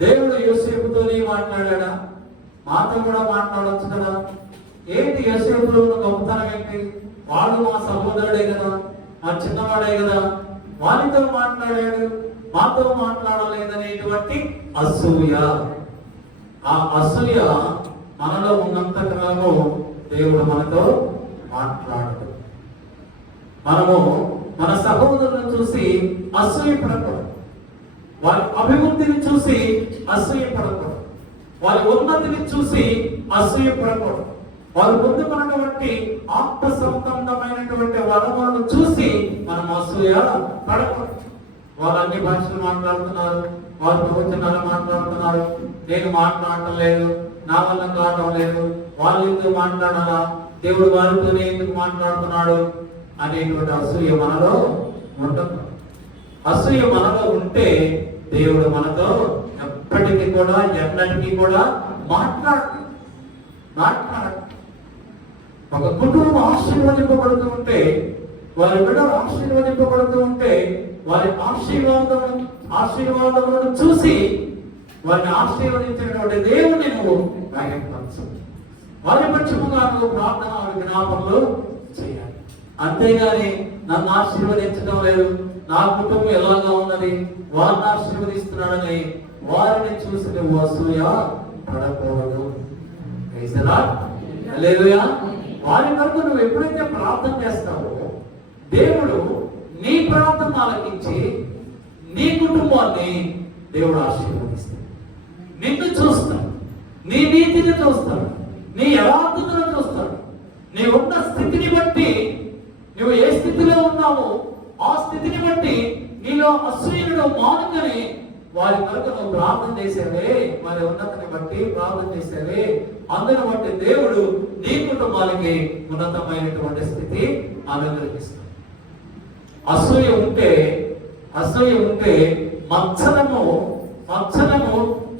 దేవుడు యోసేపుతోనే మాట్లాడా, మాతో కూడా మాట్లాడవచ్చు కదా. ఏంటి యోసేపులో ఉన్న గొప్పతనం ఏంటి? వాడు మా సహోదరుడే కదా, మా చిన్నవాడే కదా, వారితో మాట్లాడాడు, మాతో మాట్లాడలేదనేటువంటి అసూయ. ఆ అసూయ మనలో ఉన్నంత కాలము దేవుడు మనతో మాట్లాడదు. మనము మన సహోదరులను చూసి అసూయపడకూడదు, వారి అభివృద్ధిని చూసి అసూయపడకూడదు, వారి ఉన్నతిని చూసి అసూయపడకూడదు, వారు పొందుకున్నటువంటి ఆత్మ సంబంధమైనటువంటి వరములను చూసి మనం అసూయ పడకూడదు. వాళ్ళు అన్ని భాషలు మాట్లాడుతున్నారు, వారు ప్రవచనాలు మాట్లాడుతున్నారు, నేను మాట్లాడటం లేదు, నా వల్ల కావడం లేదు, వాళ్ళు ఎందుకు మాట్లాడాలా, దేవుడు వారితోనే ఎందుకు మాట్లాడుతున్నాడు అనేటువంటి అసూయ మనలో ఉండదు. అసూయ మనలో ఉంటే దేవుడు మనతో ఎప్పటికీ కూడా ఎన్నటికీ కూడా మాట్లాడు. ఒక కుటుంబం ఆశీర్వదింపబడుతూ ఉంటే, వారి బిడ్డలు ఆశీర్వదింపబడుతూ ఉంటే, వారి ఆశీర్వాదములను చూసి వారిని ఆశీర్వదించినటువంటి దేవుని నువ్వు వ్యాఖ్యానించు. వారి పక్షముగా నువ్వు ప్రార్థన విజ్ఞాపనలు చేయాలి. అంతేగాని నన్ను ఆశీర్వదించడం లేదు, నా కుటుంబం ఎలాగా ఉన్నది, వారిని ఆశీర్వదిస్తున్నాడని వారిని చూసి నువ్వు అసూయ పడకూడదు. హల్లెలూయా. వారి వరకు నువ్వు ఎప్పుడైతే ప్రార్థన చేస్తావో దేవుడు నీ ప్రార్థన ఆలకించి నీ కుటుంబాన్ని దేవుడు ఆశీర్వదిస్తాడు. నిన్ను చూస్తాడు, నీ నీతిని చూస్తాడు, నీ యథార్థతను చూస్తాడు. నీ ఉన్న స్థితిని బట్టి, నువ్వు ఏ స్థితిలో ఉన్నావో ఆ స్థితిని బట్టి నీలో అసూయను మానుకొని వారి వరకు నువ్వు ప్రార్థన చేసేవే, వారి ఉన్నతిని బట్టి ప్రార్థన చేసేవే, అందుని బట్టి దేవుడు నీ కుటుంబానికి ఉన్నతమైనటువంటి స్థితి అనుగ్రహిస్తాడు. అసూయ ఉంటే మత్సరము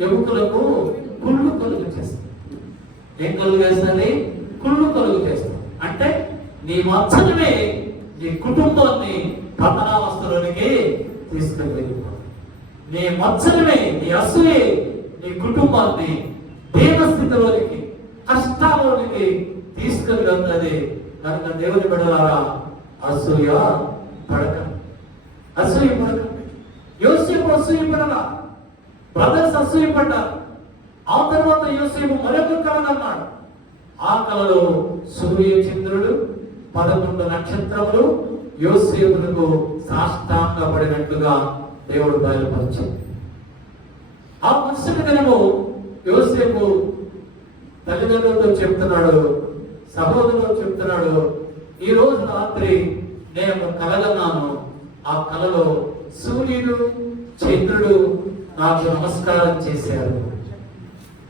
ఎముకలకు కుళ్ళు కలుగు చేస్తుంది. ఏం కలుగు చేస్తుంది? కుళ్ళు కలుగు చేస్తుంది. అంటే నీ మత్సరమే నీ కుటుంబాన్ని పతనావస్థలోనికి తీసుకెళ్ళి, నీ మత్సరమే, నీ అసూయే నీ కుటుంబాన్ని దేవస్థితిలోనికి, కష్టాలోనికి తీసుకెళ్ళి. కనుక దేవుని బిడ్డలారా, అసూయ పడకండి. యోసేపు అసూయపడలా, బ్రదర్స్ అసూయపడ్డారు. ఆ తర్వాత యోసేపు మరొక కళను అన్నాడు. ఆ కళలో సూర్య చంద్రుడు 11 నక్షత్రములు యోసేపునకు సాష్టాంగపడినట్లుగా దేవుడు బయలుపరిచాడు. ఆ మరుసటి దినము యోసేపు తల్లిదండ్రులతో చెప్తున్నాడు, సహోదరులతో చెప్తున్నాడు, ఈ రోజు రాత్రి నేను కలగన్నాను. ఆ కలలో సూర్యుడు చంద్రుడు నాకు నమస్కారం చేశారు,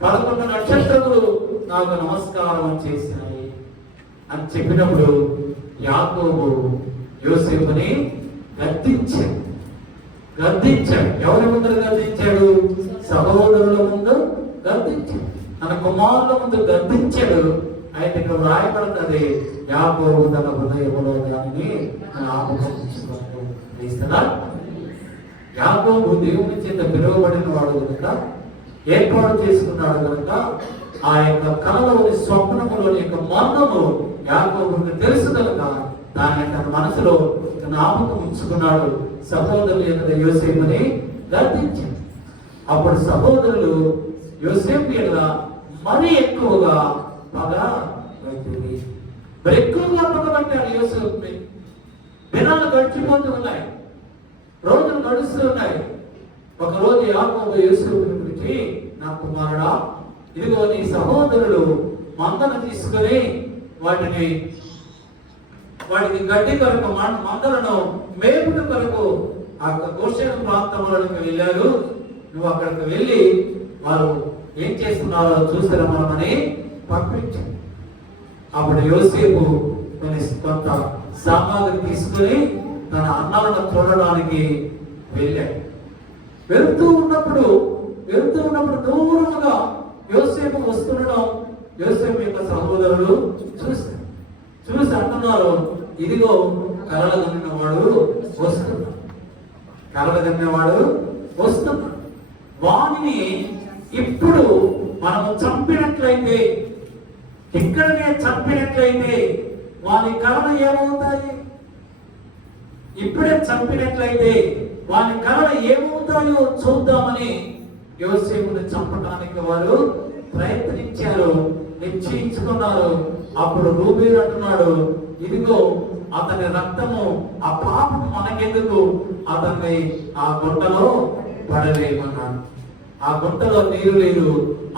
11 నక్షత్రములు నాకు నమస్కారం చేసినాయి అని చెప్పినప్పుడు యాకోబు యోసేపుని గద్దించాడు. ఎవరి ముందు గద్దించాడు? సహోదరుల ముందు గద్దించాడు, తన కుమారుల ముందు గద్దించాడు. అయితే ఇక్కడ రాయబడుతుంది, యాకోబు తన హృదయంలో దానిని యాకోబు దేవుని చేత పిలువబడిన వాడు కనుక, ఏర్పాటు చేసుకున్నాడు కనుక, ఆ యొక్క కళలోని స్వప్నములోని యొక్క మర్మము యాకోబుకి తెలుసు కనుక దాన్ని తన మనసులో జ్ఞాపకం ఉంచుకున్నాడు. సహోదరుల యొక్క యోసేపుని గద్దించాడు. అప్పుడు సహోదరులు యోసేపు యొక్క మరీ ఎక్కువగా పగ వైద్యుడి, ఎక్కువగా పగబట్టాడు యోసేపుని. దినాలు గడిచిపోతూ ఉన్నాయి, రోజులు గడుస్తూ ఉన్నాయి. ఒక రోజు యాకోబు యోసేపుని పిలిచి, నా కుమారుడా, ఇదిగో నీ సహోదరులు మందను తీసుకొని వాటికి గడ్డి కొరకు మందలను మేపుడు కొరకు ఆ గోషేను ప్రాంతంలోకి వెళ్ళారు. నువ్వు అక్కడికి వెళ్ళి వారు ఏం చేస్తున్నారో చూసి రమ్మని పంపించాడు. అప్పుడు యోసేపు కొంత సామాగ్రి తీసుకుని తన అన్నాలను చూడడానికి వెళ్ళాడు. వెళ్తూ ఉన్నప్పుడు దూరముగా యోసేపు వస్తుండడం యోసేపు యొక్క సహోదరులు చూసి అంటున్నారు, ఇదిగో కలగన్నవాడు వస్తున్నాడు. వాణిని ఇప్పుడు మనము చంపినట్లయితే, ఇక్కడనే చంపినట్లయితే వాని కళలు ఏమవుతాయి? ఇప్పుడే చంపినట్లయితే వాని కళలు ఏమవుతాయో చూద్దామని యోసేపుని చంపడానికి వారు ప్రయత్నించారు, నిశ్చయించుకున్నారు. అప్పుడు రూబేలు అంటున్నాడు, ఇదిగో అతని రక్తము, ఆ పాపం మనకెందుకు, అతన్ని ఆ గుంటలో పడవేయమన్నాడు. ఆ గుంటలో నీరు లేదు,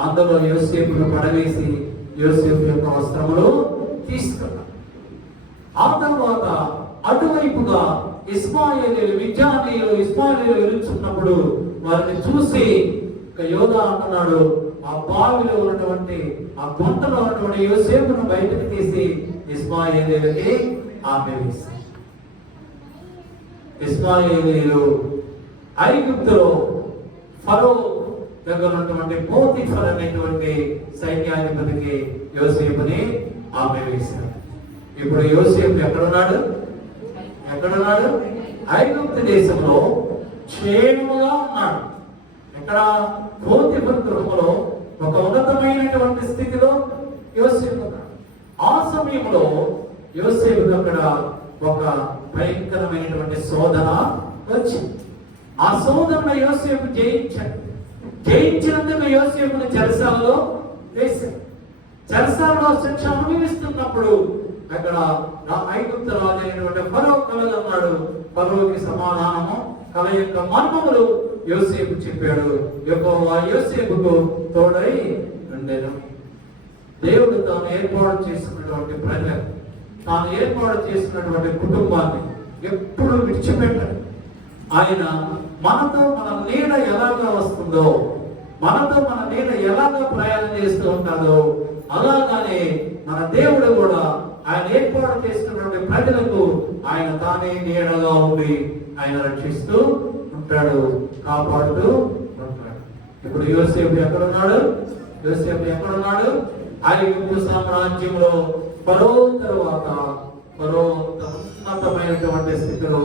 అందులో యోసేపును పడవేసి యోసేపు యొక్క వస్త్రములు తీసుకున్నాడు. ఆ తర్వాత అటువైపుగా ఇస్మాయిలీలు ఎలుచున్నప్పుడు వారిని చూసి యోధా అంటున్నాడు, ఆ బావిలో ఉన్నటువంటి ఆ గుంటలో ఉన్నటువంటి యోసేపును బయటకు తీసి ఇస్మాయిలీలకి ఆమెవేశారు. ఇస్మాయిలీలు ఐగుప్తులో ఫరో దగ్గర ఉన్నటువంటి పోతిఫర్ అనేటువంటి సైన్యాధిపతికి యోసేపుని ఆమె వేశారు. ఇప్పుడు యోసేపు ఎక్కడున్నాడు? ఐగుప్తు దేశంలో క్షేమముగా ఉన్నాడు. ఎక్కడ? పోతిఫర్ గృహంలో ఒక ఉన్నతమైనటువంటి స్థితిలో యోసేపు ఉన్నాడు. ఆ సమయంలో యోసేపు అక్కడ ఒక భయంకరమైనటువంటి శోధన వచ్చింది. ఆ శోధన యోసేపు జయించినందుకు యోసేపుని చెరసాలలో వేశారు. చెరసాలలో శిక్ష అనుభవిస్తున్నప్పుడు అక్కడ ఐగుప్తు రాజు అయినటువంటి ఫరో కలగన్నాడు. ఫరోకి సమాధానము కల యొక్క మర్మములు యోసేపు చెప్పాడు. యెహోవా యోసేపుకు తోడై ఉండెను. దేవుడు తాను ఏర్పాటు చేసుకున్నటువంటి ప్రజలు, తాను ఏర్పాటు చేసుకున్నటువంటి కుటుంబాన్ని ఎప్పుడు విడిచిపెట్టాడు. ఆయన మనతో మన నీడ ఎలాగా వస్తుందో, మనతో మన నీడ ఎలాగా ప్రయాణం చేస్తూ ఉంటాడో, అలాగానే మన దేవుడు కూడా ఆయన ఏర్పాటు చేసుకున్నటువంటి ప్రజలకు ఆయన తానే నీడగా ఉండి ఆయన రక్షిస్తూ ఉంటాడు, కాపాడుతూ ఉంటాడు. ఇప్పుడు యోసేపు ఎక్కడున్నాడు? ఐగుప్తు సామ్రాజ్యంలో ఫరో తరువాత ఫరో ఉన్నతమైనటువంటి స్థితిలో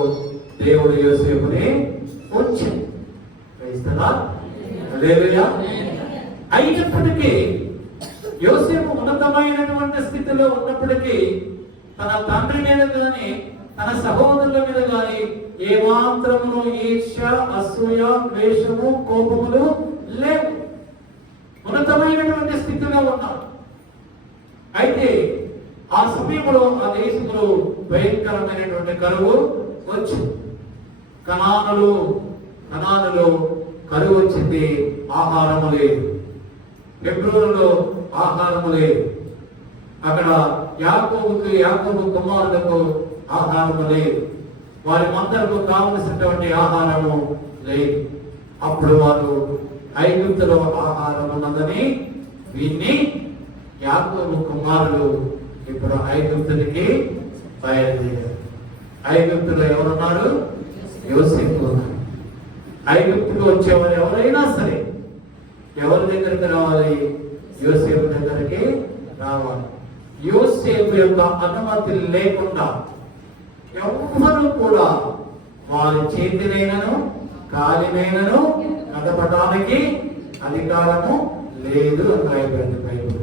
దేవుడు యోసేపుని ఉంచింది. అయినప్పటికీ యోసేపు ఉన్నతమైనటువంటి స్థితిలో ఉన్నప్పటికీ తన తండ్రి మీద కానీ తన సహోదరుల మీద కానీ ఏమాత్రమును ఈర్ష్య, అసూయ, ద్వేషము, కోపములు లేవు. ఉన్నతమైనటువంటి స్థితిలో ఉన్నాడు. అయితే ఆ సమయంలో ఆ దేశంలో భయంకరమైనటువంటి కరువు వచ్చింది. కనానులో కరువు వచ్చింది. ఆహారము లేదు. హెబ్రోనులో ఆహారము లేదు. అక్కడ యాకోబు కుమారులకు ఆహారము లేదు. వారి మందరకు కావలసినటువంటి ఆహారము లేదు. అప్పుడు వారు ఐగుప్తులో ఆహారం ఉన్నదని విని యాకోబు కుమారులు ఇప్పుడు ఐగుప్తునికి బయలుదేరారు. ఐగుప్తులో ఎవరున్నారు? యోసేపు. ఐగుప్తుకు వచ్చేవారు ఎవరైనా సరే ఎవరి దగ్గరికి రావాలి? యోసేపు దగ్గరికి రావాలి. యోసేపు యొక్క అనుమతి లేకుండా ఎవ్వరూ కూడా వారి చేతినైనను కాలినైనను కదపడానికి అధికారము లేదు అని రాయబడింది బైబిల్.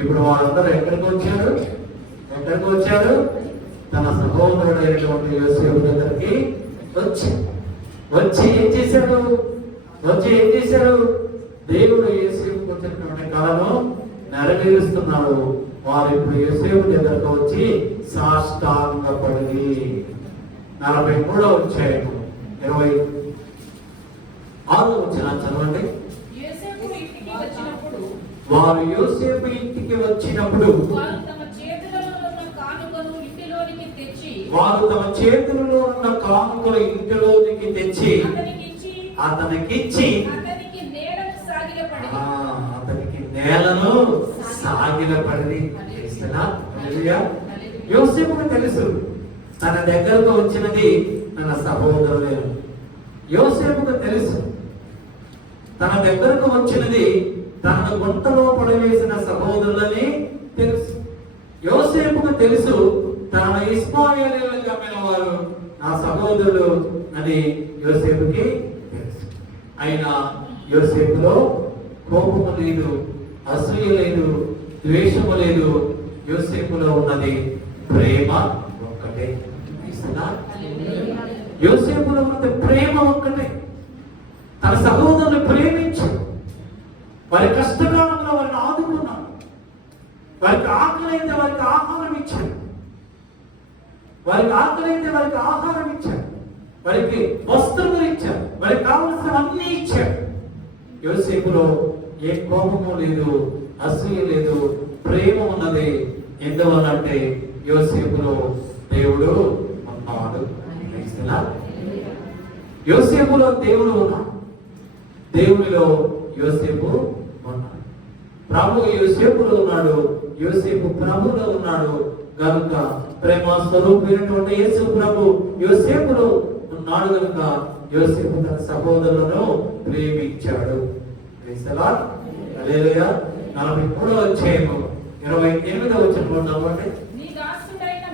ఇప్పుడు వారందరూ ఎక్కడికి వచ్చారు? తన సహోదరుడైనటువంటి యోసేపు దగ్గరికి వచ్చి ఏం చేశాడు? దేవుడు యోసేపుకు వచ్చినటువంటి కళను నెరవేరుస్తున్నాడు. వారు ఇప్పుడు యోసేపు దగ్గరకు వచ్చి సాష్టాంగపడి 43వ అధ్యాయము 26వ వచనం చదవండి. వారు యోసేపు ఇంటికి వచ్చినప్పుడు వారు తమ చేతులలో ఉన్న కానుకలు ఇంటిలోనికి తెచ్చి అతనికిచ్చి అతనికి నేలను సాగిలపడి. యోసేపుకు తెలుసు తన దగ్గరకు వచ్చినది తన సహోదరులే. యోసేపుకు తెలుసు తన దగ్గరకు వచ్చినది తనను గుంటలో పడవేసిన సహోదరులని తెలుసు. యోసేపుకు తెలుసు తన ఇశ్మాయేలీయులకు అమ్మిన వారు నా సహోదరులు అని యోసేపుకి తెలుసు. అయినా యోసేపులో కోపము లేదు, అసూయ లేదు, ద్వేషము లేదు. యోసేపులో ఉన్నది ప్రేమ ఒక్కటే. యోసేపులో ఉన్నది ప్రేమ ఒక్కటే. తన సహోదరుని ప్రేమించు. వారి కష్టకాలంలో వారిని ఆదుకున్నాడు. వారికి ఆకలి అయితే వారికి ఆహారం ఇచ్చాడు. వారికి వస్త్రములు ఇచ్చాడు. వారికి కావలసినవన్నీ ఇచ్చాడు. యోసేపులో ఏ కోపము లేదు, అసూయ లేదు, ప్రేమ ఉన్నది. ఎందువల్లంటే యోసేపులో దేవుడు ఉన్నాడు. యోసేపులో దేవుడు ఉన్నాడు. దేవునిలో యోసేపు ఉన్నాడు. ప్రభు యోసేపులో ఉన్నాడు. యోసేపు ప్రభులో ఉన్నాడు. కనుక ప్రేమ స్వరూపమైనటువంటి యేసు ప్రభు యోసేపులో ఉన్నాడు కనుక యోసేపు తన సహోదరులను ప్రేమించాడు. హల్లెలూయా. 43వ అధ్యాయము 28వ వచనంలో చదవండి. నీ దాసుడైన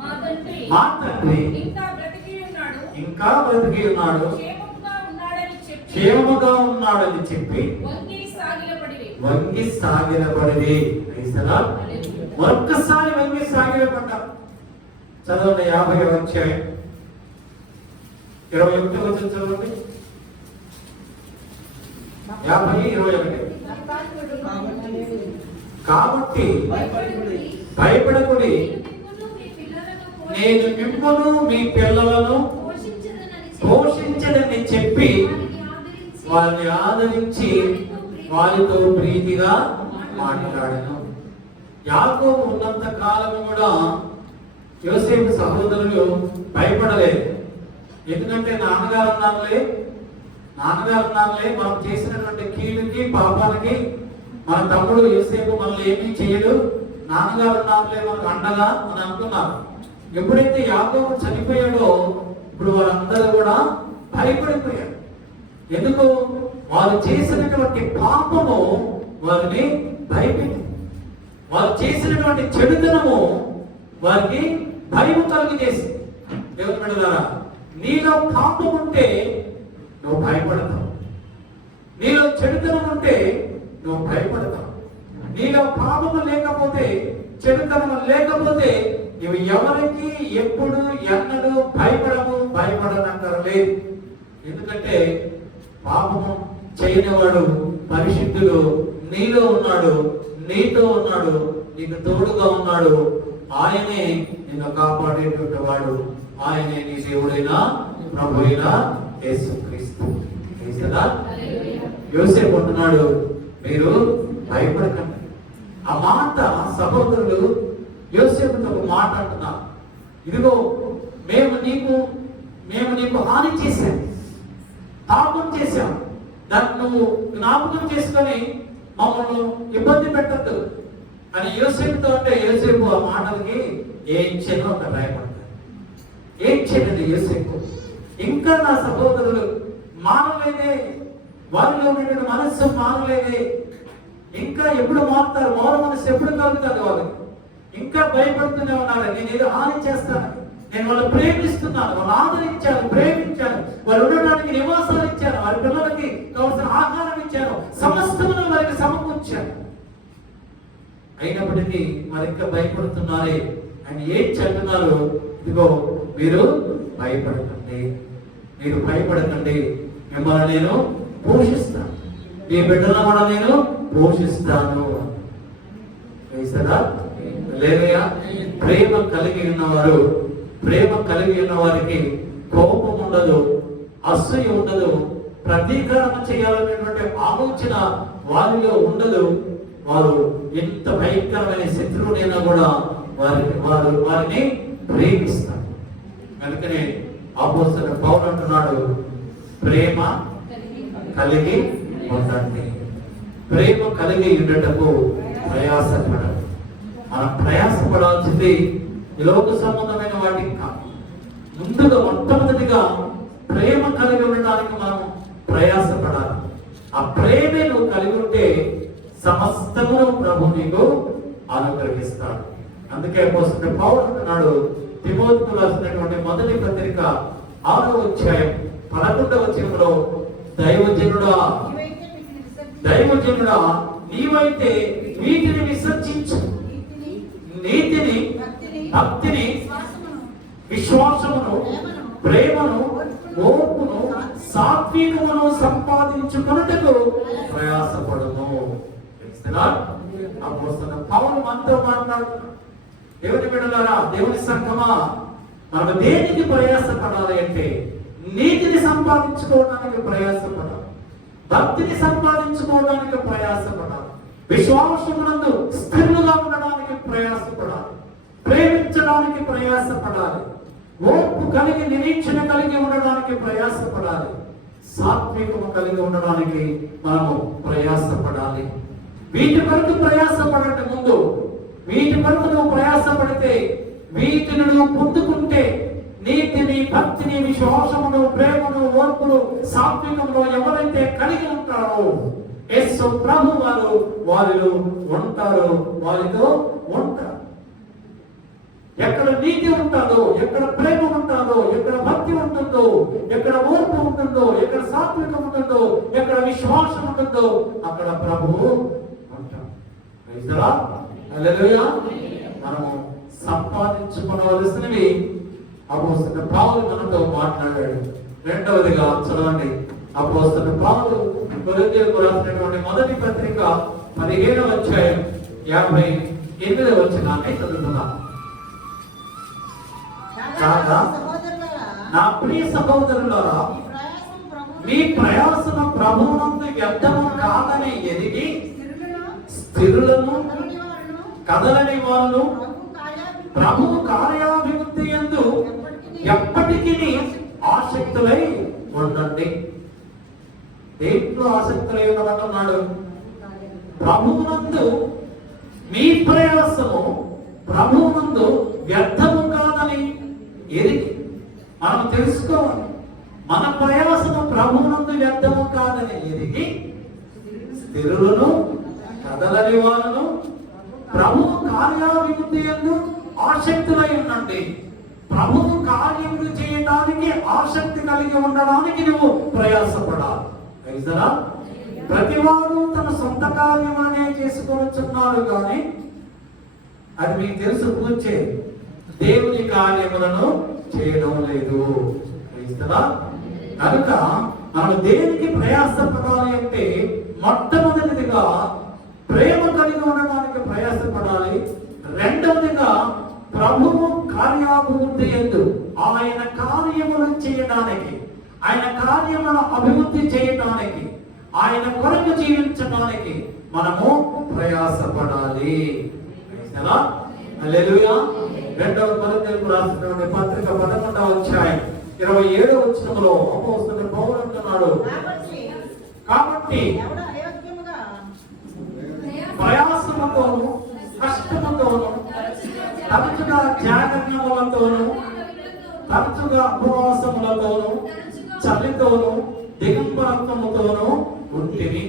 మా తండ్రి మా తండ్రి ఇంకా బ్రతికి ఉన్నాడు, క్షేమముగా ఉన్నాడని చెప్పి వంగి సాగిలపడిరి. ఒక్కసారి వంగి సాగిలపడ్డారు. చదవండి 50వ అధ్యాయం 21వ వచనం చదవండి. 50:21. కాబట్టి భయపడకుడి, నేను మిమ్మును మీ పిల్లలను పోషించదని చెప్పి వారిని ఆదరించి వారితో ప్రీతిగా మాట్లాడాను. యాకోబు ఉన్నంత కాలం కూడా యోసేపు సహోదరులు భయపడలేదు. ఎందుకంటే నాన్నగారు అన్నారులే మనం చేసినటువంటి కీడుకి పాపాలకి మన తమ్ముడు యోసేపు మనల్ని ఏమీ చేయడు, నాన్నగారు అన్నారులే మనకు అండగా అని అనుకున్నారు. ఎప్పుడైతే యాకోబు చనిపోయాడో ఇప్పుడు వారందరూ కూడా భయపడిపోయారు. ఎందుకు? వారు చేసినటువంటి పాపము వారిని భయపెట్టి, వారు చేసినటువంటి చెడుతనము వారికి భయము కలిగజేసింది. దేవుని బిడ్డలారా, నీలో పాపం ఉంటే నువ్వు భయపడతావు, నీలో చెడుతనం ఉంటే నువ్వు భయపడతావు. నీలో పాపము లేకపోతే, చెడుతనం లేకపోతే నువ్వు ఎవరికి ఎప్పుడు ఎన్నడూ భయపడనక్కర్లేదు. ఎందుకంటే పాపము చేయని వాడు పరిశుద్ధుడు నీలో ఉన్నాడు, నీతో ఉన్నాడు, నీకు తోడుగా ఉన్నాడు. ఆయనే నిన్ను కాపాడేటువంటి వాడు, ఆయనే నీ దేవుడైన ప్రభు అయిన యేసుక్రీస్తు. యోసేపు అంటున్నాడు, మీరు భయపడకండి. ఆ మాట సహోదరులు యోసేపుతో ఒక మాట అంటున్నారు, ఇదిగో మేము నీకు హాని చేశాం, పాపం చేశాం, దాన్ని నువ్వు జ్ఞాపకం చేసుకొని మమ్మల్ని ఇబ్బంది పెట్టద్దు అని యోసేపుతో అంటే, యోసేపు ఆ మాటలకి ఏం చేయను ఒక భయపడతాడు. ఏం చేయలేదు యోసేపు. ఇంకా నా సహోదరులు మారలేదే, వారిలో ఉండే మనస్సు మారలేదే, ఇంకా ఎప్పుడు మారుతారు, మౌన మనస్సు ఎప్పుడు కలుగుతుంది వాళ్ళకి? ఇంకా భయపడుతూనే ఉన్నారు. నేను ఏదో హాని చేస్తాను, నేను వాళ్ళు ప్రేమిస్తున్నాను, వాళ్ళు ఆదరించాను, ప్రేమించాను, వాళ్ళు ఉండడానికి నివాసాలు ఇచ్చాను, వారి పిల్లలకి కావాల్సిన ఆహారం ఇచ్చాను, సమస్తమును వారికి సమకూర్చాను. అయినప్పటికీ మరి ఇంకా భయపడుతున్నారే అని ఏం చెప్తున్నారు? ఇదిగో మీరు భయపడకండి, మిమ్మల్ని నేను పోషిస్తాను, మీ బిడ్డలను కూడా నేను పోషిస్తాను. లేదయా, ప్రేమ కలిగి ఉన్న వారికి కోపం ఉండదు, అసూయ ఉండదు, ప్రతీకరణ చేయాలనేటువంటి ఆలోచన వారిలో ఉండదు. వారు ఎంత భయంకరమైన శత్రువునైనా కూడా వారిని ప్రేమిస్తారు. అందుకనే అపోస్తలుడు పౌలు అంటున్నాడు, ప్రేమ కలిగి ఉండండి. ప్రేమ కలిగి ఉండటకు ప్రయాసపడాలి. మనం ప్రయాసపడాల్సింది ఈ లోక సంబంధమైన వాటికి కాదు. ముందుగా మొట్టమొదటిగా ప్రేమ కలిగి ఉండడానికి మనం ప్రయాసపడాలి. ఆ ప్రేమే నువ్వు కలిగి ఉంటే సమస్తమును ప్రభు నీకు అనుగ్రహిస్తాడు. అందుకే అపోస్తలుడు పౌలు అంటున్నాడు, తిమోతికి రాసినటువంటి మొదటి పత్రిక 6వ అధ్యాయం 11వ వచనంలో, దైవజనుడా నీవైతే వీటిని విసర్జించు, నీతిని, భక్తిని, విశ్వాసమును, ప్రేమను, ఓర్పును, సాత్వికమును సంపాదించుకున్నట్టుకు ప్రయాసపడము. అపోస్తలుడు పౌలు మనతో మాట్లాడుతున్నాడు. దేవుని బిడ్డలారా, దేవుని సంఘమా, మనం దేనికి ప్రయాసపడాలి అంటే నీతిని సంపాదించుకోవడానికి ప్రయాసపడాలి, భక్తిని సంపాదించుకోవడానికి ప్రయాసపడాలి, విశ్వాసమునందు స్థిరులుగా ఉండడానికి ప్రయాసపడాలి, ప్రేమించడానికి ప్రయాసపడాలి, ఓర్పు కలిగి నిరీక్షణ కలిగి ఉండడానికి ప్రయాసపడాలి, సాత్వికము కలిగి ఉండడానికి మనము ప్రయాసపడాలి. వీటి కొరకు ప్రయాసపడండి. ముందు వీటి కొరకు నువ్వు ప్రయాసపడితే, వీటిని నువ్వు పొందుకుంటే నీతిని, భక్తిని, విశ్వాసమును, ప్రేమను, ఓర్పును, సాత్వికమును ఎవరైతే కలిగి ఉంటారో యేసు ప్రభు వారు వారిలో ఉంటారు, వారితో ఉంటారు. ఎక్కడ నీతి ఉంటుందో, ఎక్కడ ప్రేమ ఉంటుందో, ఎక్కడ భక్తి ఉంటుందో, ఎక్కడ ఓర్పు ఉంటుందో, ఎక్కడ సాత్వికం ఉంటుందో, ఎక్కడ విశ్వాసం ఉంటుందో అక్కడ ప్రభువు ఉంటాడు. హల్లెలూయా. మనము సంపాదించుకోవలసినవి అపోస్తలుడైన పౌలు మనతో మాట్లాడాడు. రెండవదిగా చదవండి, అపోస్తలుడైన పౌలు కొరింథీయులకు రాసినటువంటి మొదటి పత్రిక 15వ అధ్యాయం 58వ వచనాన్ని చదువుతున్నాం. కాగా నా ప్రియ సహోదరులారా, మీ ప్రయాసన ప్రభువునందు వ్యర్థము కాదని ఎదిగి స్థిరులను, కదలని వాళ్ళు ప్రభువు కార్యాభివృద్ధి యందు ఎప్పటికీ ఆసక్తులై ఉండండి. దేంట్లో ఆసక్తులై ఉండమంటున్నాడు? ప్రభువునందు మీ ప్రయాసము ప్రభువునందు వ్యర్థము కాదని ఎరిగి మనం తెలుసుకోవాలి. మన ప్రయాసము ప్రభువునందు వ్యర్థము కాదని ఎరిగి స్థిరులను, కదలని వాళ్ళను ప్రభువు కార్యాభివృద్ధి యందు ఆసక్తులై ఉండండి. ప్రభువు కార్యములు చేయడానికి ఆసక్తి కలిగి ఉండడానికి నువ్వు ప్రయాసపడాలి. ప్రతివాడు తన సొంత కార్యమనే చేసుకొనుచున్నారు కానీ అది మీకు తెలుసు, పూర్చే దేవుని కార్యములను చేయడం లేదు. కనుక మనం దేనికి ప్రయాసపడాలి అంటే మొట్టమొదటిదిగా ప్రేమ కలిగి ఉండడానికి ప్రయాసపడాలి. రెండవదిగా ప్రభువు కార్యాభివృద్ధి యందు ఆయన కార్యములు చేయడానికి, ఆయన కార్యములను అభివృద్ధి చేయడానికి, ఆయన కొరకు జీవించడానికి మనము ప్రయాసపడాలి. హల్లెలూయా. రెండవ కొరింథీయులకు రాసినటువంటి పత్రిక 11వ అధ్యాయం 27వ వచనంలో అపోస్తలుడైన పౌలు అంటున్నాడు, కాబట్టి ప్రయాసముతోను, కష్టముతోను, తరచుగా జాగరణములతోను, తరచుగా ఉపవాసములతోను, చలితోను, దిగంబరత్వముతోను ఉంటిని.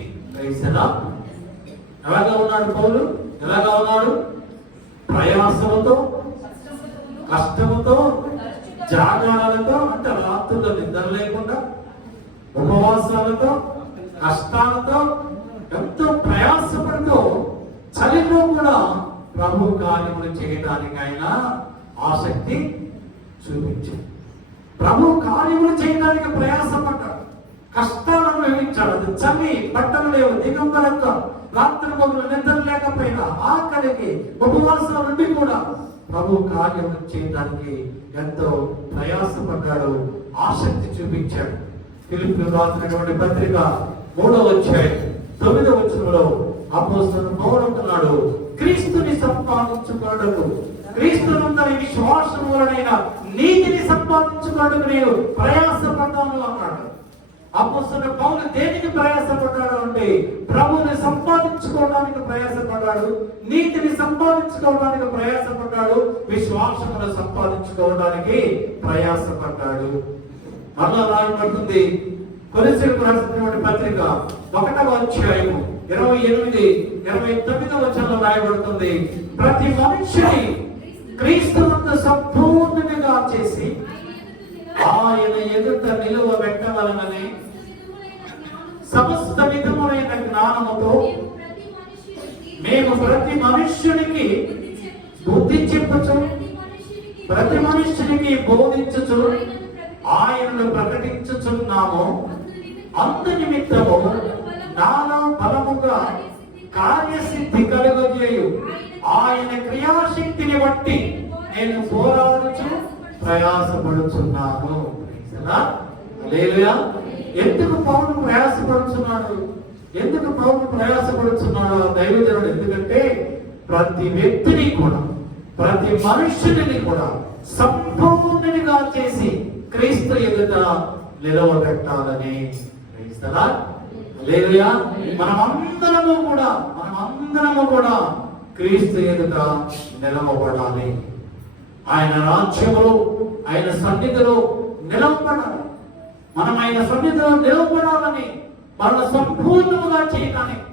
ఎలాగా ఉన్నాడు పౌలు? ఎలాగా ఉన్నాడు? ప్రయాసముతో, కష్టముతో, జాగారాలతో, అంటే రాత్రుల్లో నిద్ర లేకుండా, ఉపవాసాలతో, కష్టాలతో, ఎంతో ప్రయాసపడుతూ చలిలో కూడా ప్రభు కార్యములు చేయడానికి ఆయన ఆసక్తి చూపించాడు. ప్రభు కార్యములు చేయడానికి ప్రయాసపడ్డాడు, కష్టాలను అనుభవించాడు. అది చలి, బట్టలు లేవు, దిగంబరత్వం, రాత్రి మొదలు నిద్ర లేకపోయినా, ఆకలికి, ఉపవాసాల నుండి కూడా ప్రభు కార్యములు చేయడానికి ఎంతో ప్రయాసపడ్డాడు, ఆసక్తి చూపించాడు. ఫిలిప్పీయులకు రాసినటువంటి పత్రిక 3వ అధ్యాయం 9వ వచనంలో అపోస్తలుడైన పౌలు అంటున్నాడు, క్రీస్తుని సంపాదించుకొనుటకు, క్రీస్తునందరి విశ్వాసము వలన నీతిని సంపాదించుకొనుటకు నేను ప్రయాసపడ్డాను అన్నాడు. అపోస్తలుడైన పౌలు దేనికి ప్రయాసపడ్డాడు అంటే ప్రభువుని సంపాదించుకోవడానికి ప్రయాసపడ్డాడు, నీతిని సంపాదించుకోవడానికి ప్రయాసపడ్డాడు, విశ్వాసమును సంపాదించుకోవడానికి ప్రయాసపడ్డాడు. మళ్ళా రాయబడుతుంది కొరింథీయులకు రాసినటువంటి పత్రిక 1వ అధ్యాయం 28, 29వ వచనంలో రాయబడుతుంది, ప్రతి మనిషిని క్రీస్తునందు సంపూర్ణంగా చేసి ఆయన ఎదుట నిలువబెట్టవలెనని సమస్త విధములైన జ్ఞానముతో మేము ప్రతి మనుష్యునికి బుద్ధి చెప్పుచు, ప్రతి మనుష్యునికి బోధించుచు ఆయనను ప్రకటించుచున్నాము. అందు నిమిత్తము నాలో బలముగా కార్యసిద్ధి కలుగజేయు ఆయన క్రియాశక్తిని బట్టి నేను పోరాడుచు ప్రయాసపడుచున్నాను. హల్లెలూయా. ఎందుకు పౌలు ప్రయాసపడుచున్నాడు? ఎందుకు పౌలు ప్రయాసపడుచున్నాడు దైవజనుడు? ఎందుకంటే ప్రతి వ్యక్తిని కూడా, ప్రతి మనుష్యుడిని కూడా సంపూర్ణునిగా చేసి క్రీస్తు ఎదుట నిలవబెట్టాలని. హల్లెలూయా. మనమందరము కూడా క్రీస్తు ఎదుట నిలవబడాలి. ఆయన రాజ్యములో, ఆయన సన్నిధిలో నిలవబడాలి. మనం ఆయన సన్నిధిలో నిలవబడాలని, మన సంపూర్ణముగా చేయటానికి,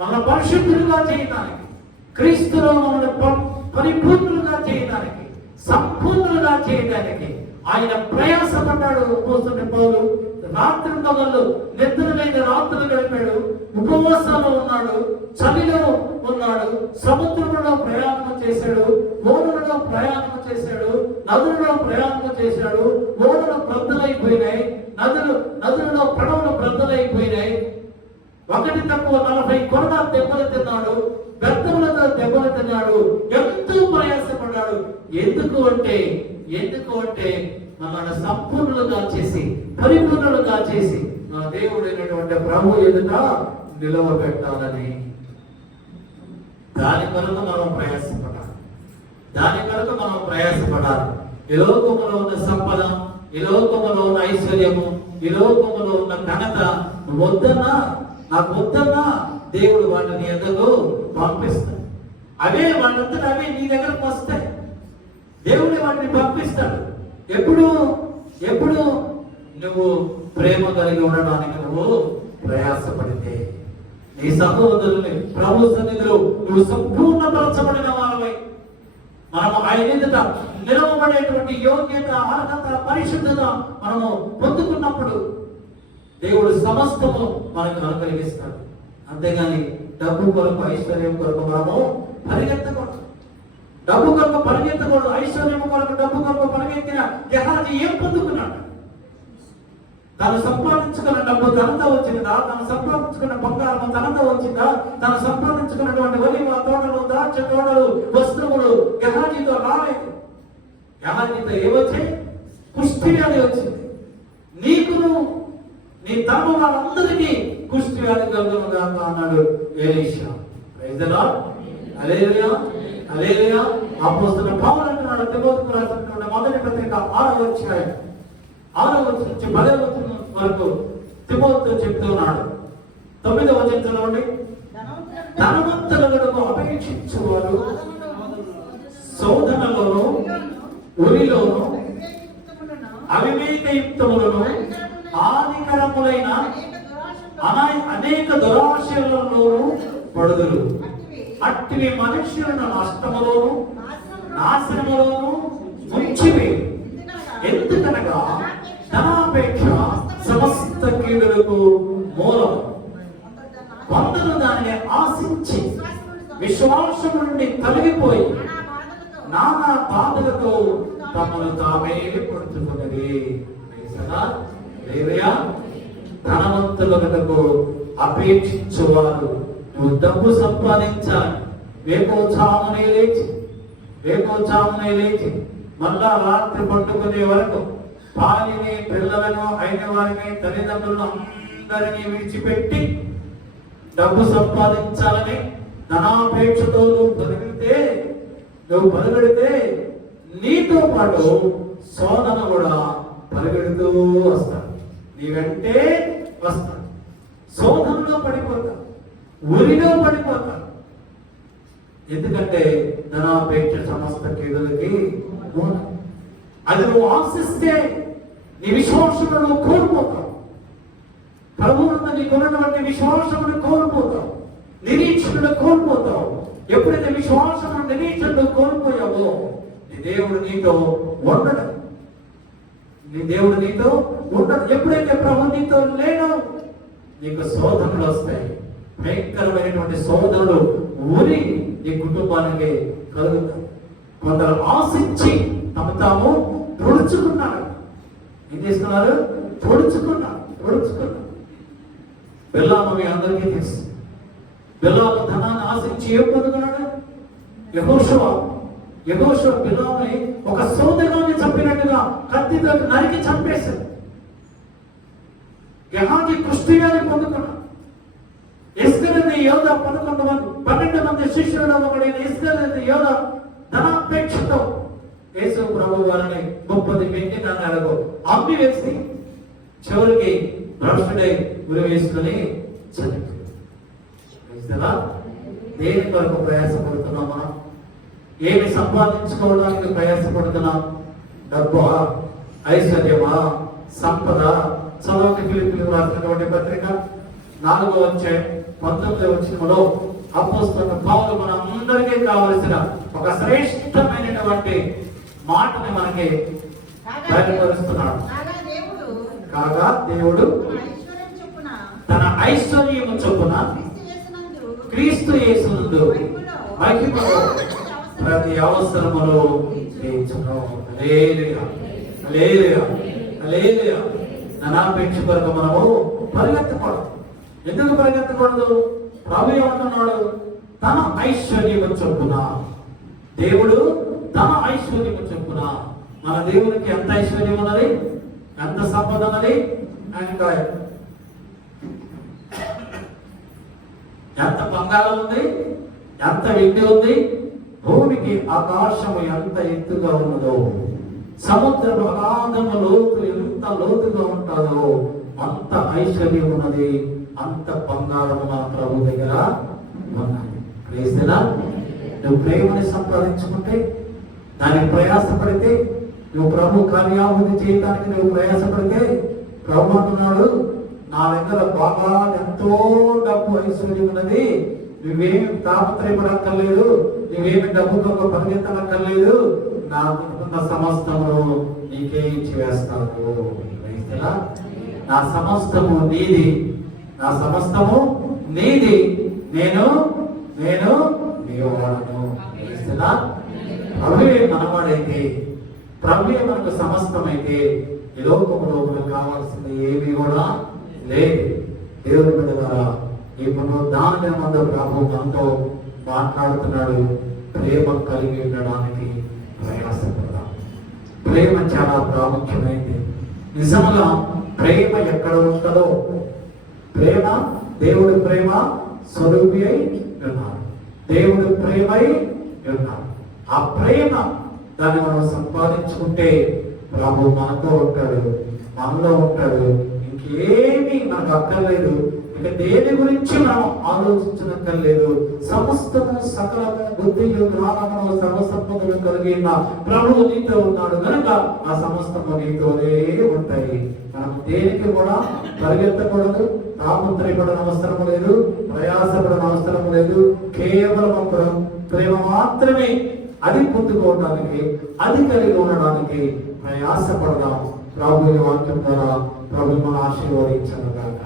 మన పరిశుద్ధులుగా చేయటానికి, క్రీస్తులో మమ్మల్ని పరిపూర్ణులుగా చేయడానికి, సంపూర్ణులుగా చేయడానికి ఆయన ప్రయాసపడ్డాడు. అపోస్తలుడైన పౌలు రాత్రి పగళ్ళు నిద్రలేని రాత్రులు గడిపాడు, ఉపవాసాలు ఉన్నాడు, చలిలో ఉన్నాడు, సముద్రంలో ప్రయాణం చేశాడు, ఓడలలో ప్రయాణం చేశాడు, నదులలో ప్రయాణం చేశాడు. ఓడలు బ్రద్దలైపోయినాయి, నదులలో పడవలు బ్రద్దలైపోయినాయి. ఒకటి తక్కువ 40 కొరడ దెబ్బలు తిన్నాడు, బెత్తములతో దెబ్బలు తిన్నాడు, ఎంతో ప్రయాసపడ్డాడు. ఎందుకు అంటే మనల్ని సంపూర్ణులుగా చేసి, పరిపూర్ణులుగా చేసి మన దేవుడైనటువంటి ప్రభు ఎదుట నిలవబెట్టాలని. దాని కొరకు మనం ప్రయాసపడాలి. ఈ లోకములో ఉన్న సంపద, ఈ లోకములో ఉన్న ఐశ్వర్యము, ఈ లోకములో ఉన్న ఘనత నాకు వద్దన్నా దేవుడు వాటిని ఎదుగు పంపిస్తాడు. అవే వాళ్ళంతటా అవే నీ దగ్గరకు వస్తాయి. దేవుడే వాటిని పంపిస్తాడు. ఎప్పుడు నువ్వు ప్రేమ కలిగి ఉండడానికి నువ్వు ప్రయాసపడితే, నీ సహోదరుల్ని ప్రభు సన్నిధిలో నువ్వు సంపూర్ణపరచబడిన వారమై మనము ఆయన ఎదుట నిలవబడేటువంటి యోగ్యత, అర్హత, పరిశుద్ధత మనము పొందుకున్నప్పుడు దేవుడు సమస్తము మనకు అనుకలిగిస్తాడు. అంతేగాని డబ్బు కొరకు, ఐశ్వర్యం కొరకు మనము పరిగెత్తకూడదు. డబ్బు కొరకు పరిగెత్తకూడదు. ఐశ్వర్యం కొరకు, డబ్బు కొరకు పరిగెత్తిన గెహాజీ ఏం పొందుకున్నాడు? తను సంపాదించుకున్న డబ్బు తనతో వచ్చిందా? తను సంపాదించుకున్న బంగారం తనతో వచ్చిందా? తను సంపాదించుకున్నటువంటి ఒలివ తోటలు, ద్రాక్ష తోటలు, వస్త్రములు గెహాజీతో రాలేదు. గెహాజీతో ఏమొచ్చాయి? కుష్టి వ్యాధి వచ్చింది. నీకును నీ తమ వాళ్ళందరికీ కుష్టి వ్యాధి కలుగునుగా అన్నాడు Elisha. Praise the lord. Hallelujah, hallelujah. అపోస్తలుడైన పౌలు అంటున్నాడు తిమోతికి రాసినటువంటి మొదటి పత్రిక 6వ అధ్యాయం 6వ వచనం నుంచి 10వ వచనం వరకు తిమోతితో చెప్తున్నాడు. 9వ వచనం చదవండి. ధనవంతులకు అపేక్షించువారు శోధనలోను, ఉరిలోను, అవివేకయుక్తములను, హానికరములైన అనేక దురాశలలోను పడుదురు. అట్టివి మనుష్యులను నష్టములోను, నాశనములోను ముంచివి. ఎందుకనగా ధనాపేక్ష సమస్త కీడులకు మూలం. కొందరు దానిని ఆశించి విశ్వాసము నుండి తొలగిపోయి నానా బాధలతో తమను తామే పడుతున్నది. ధనవంతులకు అపేక్షించువారు నువ్వు డబ్బు సంపాదించాలి. వేకోచామునే లేచి మళ్ళా రాత్రి పట్టుకునే వరకు భార్యని, పిల్లలను, అయిన వారిని, తల్లిదండ్రులను అందరినీ విడిచిపెట్టి డబ్బు సంపాదించాలని ధనాపేక్షతో నువ్వు పరిగెడితే నీతో పాటు శోధన కూడా పరిగెడుతూ వస్తాడు. నీ వెంటే వస్తాడు. శోధనలో పడిపోతాడు, ఉరిలో పడిపోతాడు. ఎందుకంటే ధనాపేక్ష సమస్త కీడులకి మూలం. అది నువ్వు ఆశిస్తే నీ విశ్వాసమును కోల్పోతావు. ప్రభువునందు నీకున్నటువంటి విశ్వాసమును కోల్పోతావు, నిరీక్షణను కోల్పోతావు. ఎప్పుడైతే విశ్వాసము, నిరీక్షణను కోల్పోయావో నీ దేవుడు నీతో ఉండడు. ఎప్పుడైతే ప్రభు నీతో లేనో నీకు శోధనలు వస్తాయి. భయంకరమైనటువంటి శోధనలు ఊరి నీ కుటుంబానికి కలుగుతాయి. కొందరు ఆశించి తాము పొడుచుకున్నారు. ఏం చేస్తున్నారు? పొడుచుకున్నారు. బిలాము మీ అందరికీ తెలుసు. బిలాము ధనాన్ని ఆశించి ఏం పొందుకున్నాడు? యెహోషువ బిలాముని ఒక సోదరుని చంపినట్టుగా కత్తితో నరికి చంపేశాడు. గెహాజీ కుష్టివ్యాధి పొందుకున్నాడు. ఇశ్రాయేలు యోధ 12 మంది శిష్యులలో ఒకడైన ఇశ్రాయేలు యోధ ధనాపేక్షతో యేసు ప్రభు వారిని 30 వెండి నాణాలకు అమ్మి వేసి చివరికి భ్రష్టుడై ఉరి వేసుకుని చనిపోయాడు. దేని కొరకు ప్రయాసపడుతున్నాం మనం? ఏమి సంపాదించుకోవడానికి ప్రయాసపడుతున్నాం? డబ్బా, ఐశ్వర్యమా, సంపద? చదవని ఫిలిప్పీయులకు రాసినటువంటి పత్రిక 4వ అధ్యాయం 19వ వచనంలో అపోస్తలుడైన పౌలు మనందరికీ కావలసిన ఒక శ్రేష్టమైనటువంటి మాటని మనకి బయలుపరుస్తున్నాడు. కాగా దేవుడు తన ఐశ్వర్యము చొప్పున క్రీస్తు యేసునందు మహిమలో ప్రతి అవసరములో తీర్చును. హల్లెలూయా, హల్లెలూయా, హల్లెలూయా. ధనాపేక్ష కొరకు మనము పరిగెత్తకూడదు. ఎందుకు పరిగెత్తకూడదు? ప్రభు ఏమంటున్నాడు? తన ఐశ్వర్యము చొప్పున. దేవుడు తన ఐశ్వర్యము చొప్పున. మన దేవునికి ఎంత ఐశ్వర్యం ఉన్నది, ఎంత సంపద ఉన్నది, ఆయనకు ఎంత బంగారం ఉంది, ఎంత వెండి ఉంది, భూమికి ఆకాశము ఎంత ఎత్తుగా ఉన్నదో, సముద్రపు అగాధము లోతు ఎంత లోతుగా ఉంటుందో అంత ఐశ్వర్యం ఉన్నది, అంత బంగారం మన ప్రభు దగ్గర ఉన్నాయి. ప్రేస్తేనా? నువ్వు ప్రేమని సంపాదించుకుంటే, దానికి ప్రయాసపడితే, నువ్వు ప్రభు కార్యాభివృద్ధి చేయడానికి నువ్వు ప్రయాసపడితే, ప్రభు అంటున్నాడు, నా దగ్గర బాగా ఎంతో డబ్బు ఐశ్వర్యం ఉన్నది, నువ్వేమి తాపత్రయపడక్కర్లేదు, నువ్వేమి డబ్బు కొరకు పరిగెత్తనక్కర్లేదు, నాకున్న సమస్తము నీకే ఇచ్చి వేస్తాను. నా సమస్తము నీది, నా సమస్తము నీది, నేను నీ వాడను. ప్రభువే మనవాడైతే, ప్రభువే మనకు సమస్తమైతే ఈ లోకంలో మనకు కావాల్సింది ఏమీ కూడా లేదు. దేవుని బిడ్డ ద్వారా ఈ పునరుద్ధాన మందు ప్రభు మనతో మాట్లాడుతున్నాడు. ప్రేమ కలిగి ఉండడానికి ప్రయాసపడదాం. ప్రేమ చాలా ప్రాముఖ్యమైనది. నిజంగా ప్రేమ ఎక్కడ ఉంటుందో, ప్రేమ దేవుడు ప్రేమ స్వరూపి అయి ఉన్నాడు. దేవుడు ప్రేమై ఉన్నాడు. ఆ ప్రేమ దాన్ని మనం సంపాదించుకుంటే ప్రభు మనతో ఉంటాడు, మనలో ఉంటాడు. ఇంకేమీ మనకు అక్కర్లేదు, ఇక దేని గురించి మనం ఆలోచించనక్కర్లేదు. సమస్తము సకలము బుద్ధిలు జ్ఞానము సర్వసంపదలు కలిగిన ప్రభువు నీతో ఉన్నాడు కనుక ఆ సమస్తము నీతోనే ఉంటాయి. మనం దేనికి కూడా పరిగెత్తకూడదు, తాపత్రయపడని అవసరం లేదు, ప్రయాసపడని అవసరం లేదు. కేవలం ప్రేమ మాత్రమే, అది పొందుకోవడానికి, అది కలిగి ఉండడానికి ప్రయాసపడదాం. ప్రభు వాక్యం ద్వారా ప్రభు మన ఆశీర్వదించను గాక.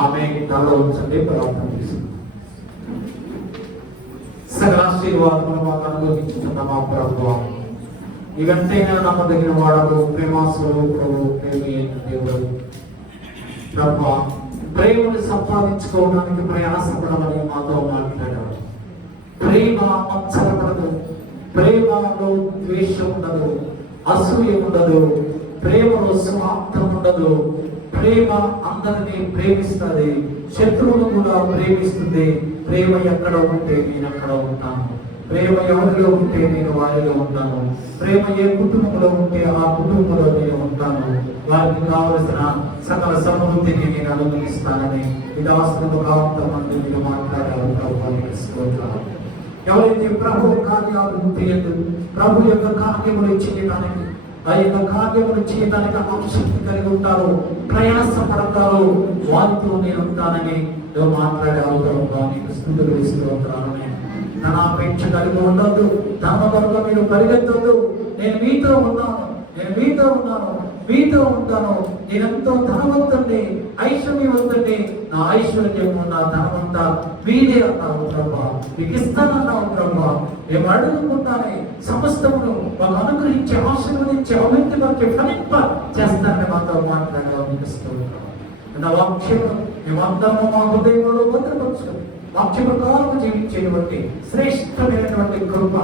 ఆమె తలలో ఉంచండి, ప్రార్థన చేస్తున్నాం. సకల ఆశీర్వాదములు మాకు అనుభవించుతున్న మా ప్రభువా, ఇవంతైనా నమ్మదగిన వాడకు, ప్రేమ స్వరూపుడు, ప్రేమి దేవుడు. ప్రభువా, ప్రేమను సంపాదించుకోవడానికి ప్రయాసపడమని మాతో మాట్లాడాడు. ప్రేమ మత్సరపడదు, ప్రేమలో ద్వేషం ఉండదు, అసూయ ఉండదు, ప్రేమలో స్వార్థం ఉండదు. ప్రేమ అందరినీ ప్రేమిస్తుంది, శత్రువును కూడా ప్రేమిస్తుంది. ప్రేమ ఎక్కడ ఉంటే నేను అక్కడ ఉంటాను, ప్రేమ ఎవరిలో ఉంటే నేను వారిలో ఉంటాను, ప్రేమ ఏ కుటుంబంలో ఉంటే ఆ కుటుంబంలో నేను ఉంటాను. వారికి కావలసిన సకల సమృద్ధిని నేను అనుభవిస్తానని ఇది ఆశ్రమ కావంతమంది మీరు మాట్లాడారు. ప్రభుత్వం ఎవరైతే ప్రభు కార్యాలు చేయదు, ప్రభు యొక్క కార్యములు చేయడానికి, ఆ యొక్క కార్యములు చేయడానికి ఆసక్తి కలిగి ఉంటారు, ప్రయాసపడతారు, వారితో నేను ఉంటానని మాట్లాడే అవసరంగా మీకు స్థుతులు ఇస్తూ ఉంటానని. ధనాపేక్ష కలిగి ఉండొద్దు, ధన వరకు మీరు పరిగెత్తొద్దు. నేను మీతో ఉన్నాను, నేను మీతో ఉన్నాను, మీతో ఉంటాను. నేనెంతో ధనవంతుడిని, ఐశ్వర్యవంతుడిని, నా ఐశ్వర్యము నా ధనమంతా మీదే అన్నావు ప్రభా, మీకు ఇస్తానన్నావు ప్రభా. మేము అడుగుకుంటానే సమస్తమును మాకు అనుగ్రహించి ఆశీర్వదించి అభివృద్ధి ఫలింప చేస్తానని మాతో మాట్లాడావు. మీకు ఇస్తున్నాం నా వాక్యము మేమందరము మా హృదయంలో భద్రపరుచుకొని వాక్య ప్రకారం జీవించేటువంటి శ్రేష్టమైనటువంటి కృప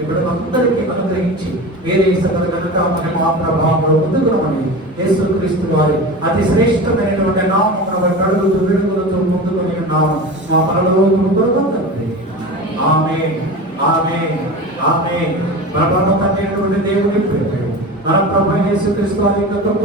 ఇప్పుడు అందరికీ అనుగ్రహించి వేరే సకల కనుక మనం ఆ ప్రభావంలో ముందుకురమని యేసుక్రీస్తు వారి అతి శ్రేష్టమైనటువంటి నామమున కడుగుతూ విడుదలతో ముందుకొని ఉన్నాము. మా పరలోకము తండ్రి. ఆమేన్, ఆమేన్, ఆమేన్. పరమ తండ్రి అయినటువంటి దేవుని ప్రేమ, మన ప్రభు యేసుక్రీస్తు వారి యొక్క కృప,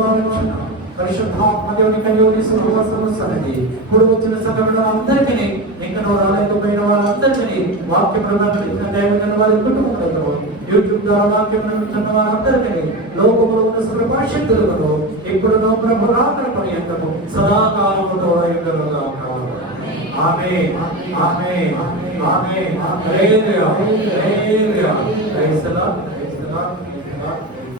పరిశుద్ధాత్మ దేవుని కలిగి సహవాసముసరండి. ఇప్పుడు వచ్చిన సంఘటన అందరికీ, ఇంకా నువ్వు రాలేకపోయిన వాళ్ళందరికీ, వాక్యం ప్రధాన దైవమైన వారి కుటుంబంలో, యూట్యూబ్ ద్వారా వాక్యం వింటున్న వారందరికీ, లోకములో ఉన్న సర్వశక్తులను ఇప్పుడు నో ప్రభు రాకడ పర్యంతము సదాకాలముతో అయ్యుండుగాక. Amen, amen, amen. Hallelujah, hallelujah. Praise the lord, praise the lord.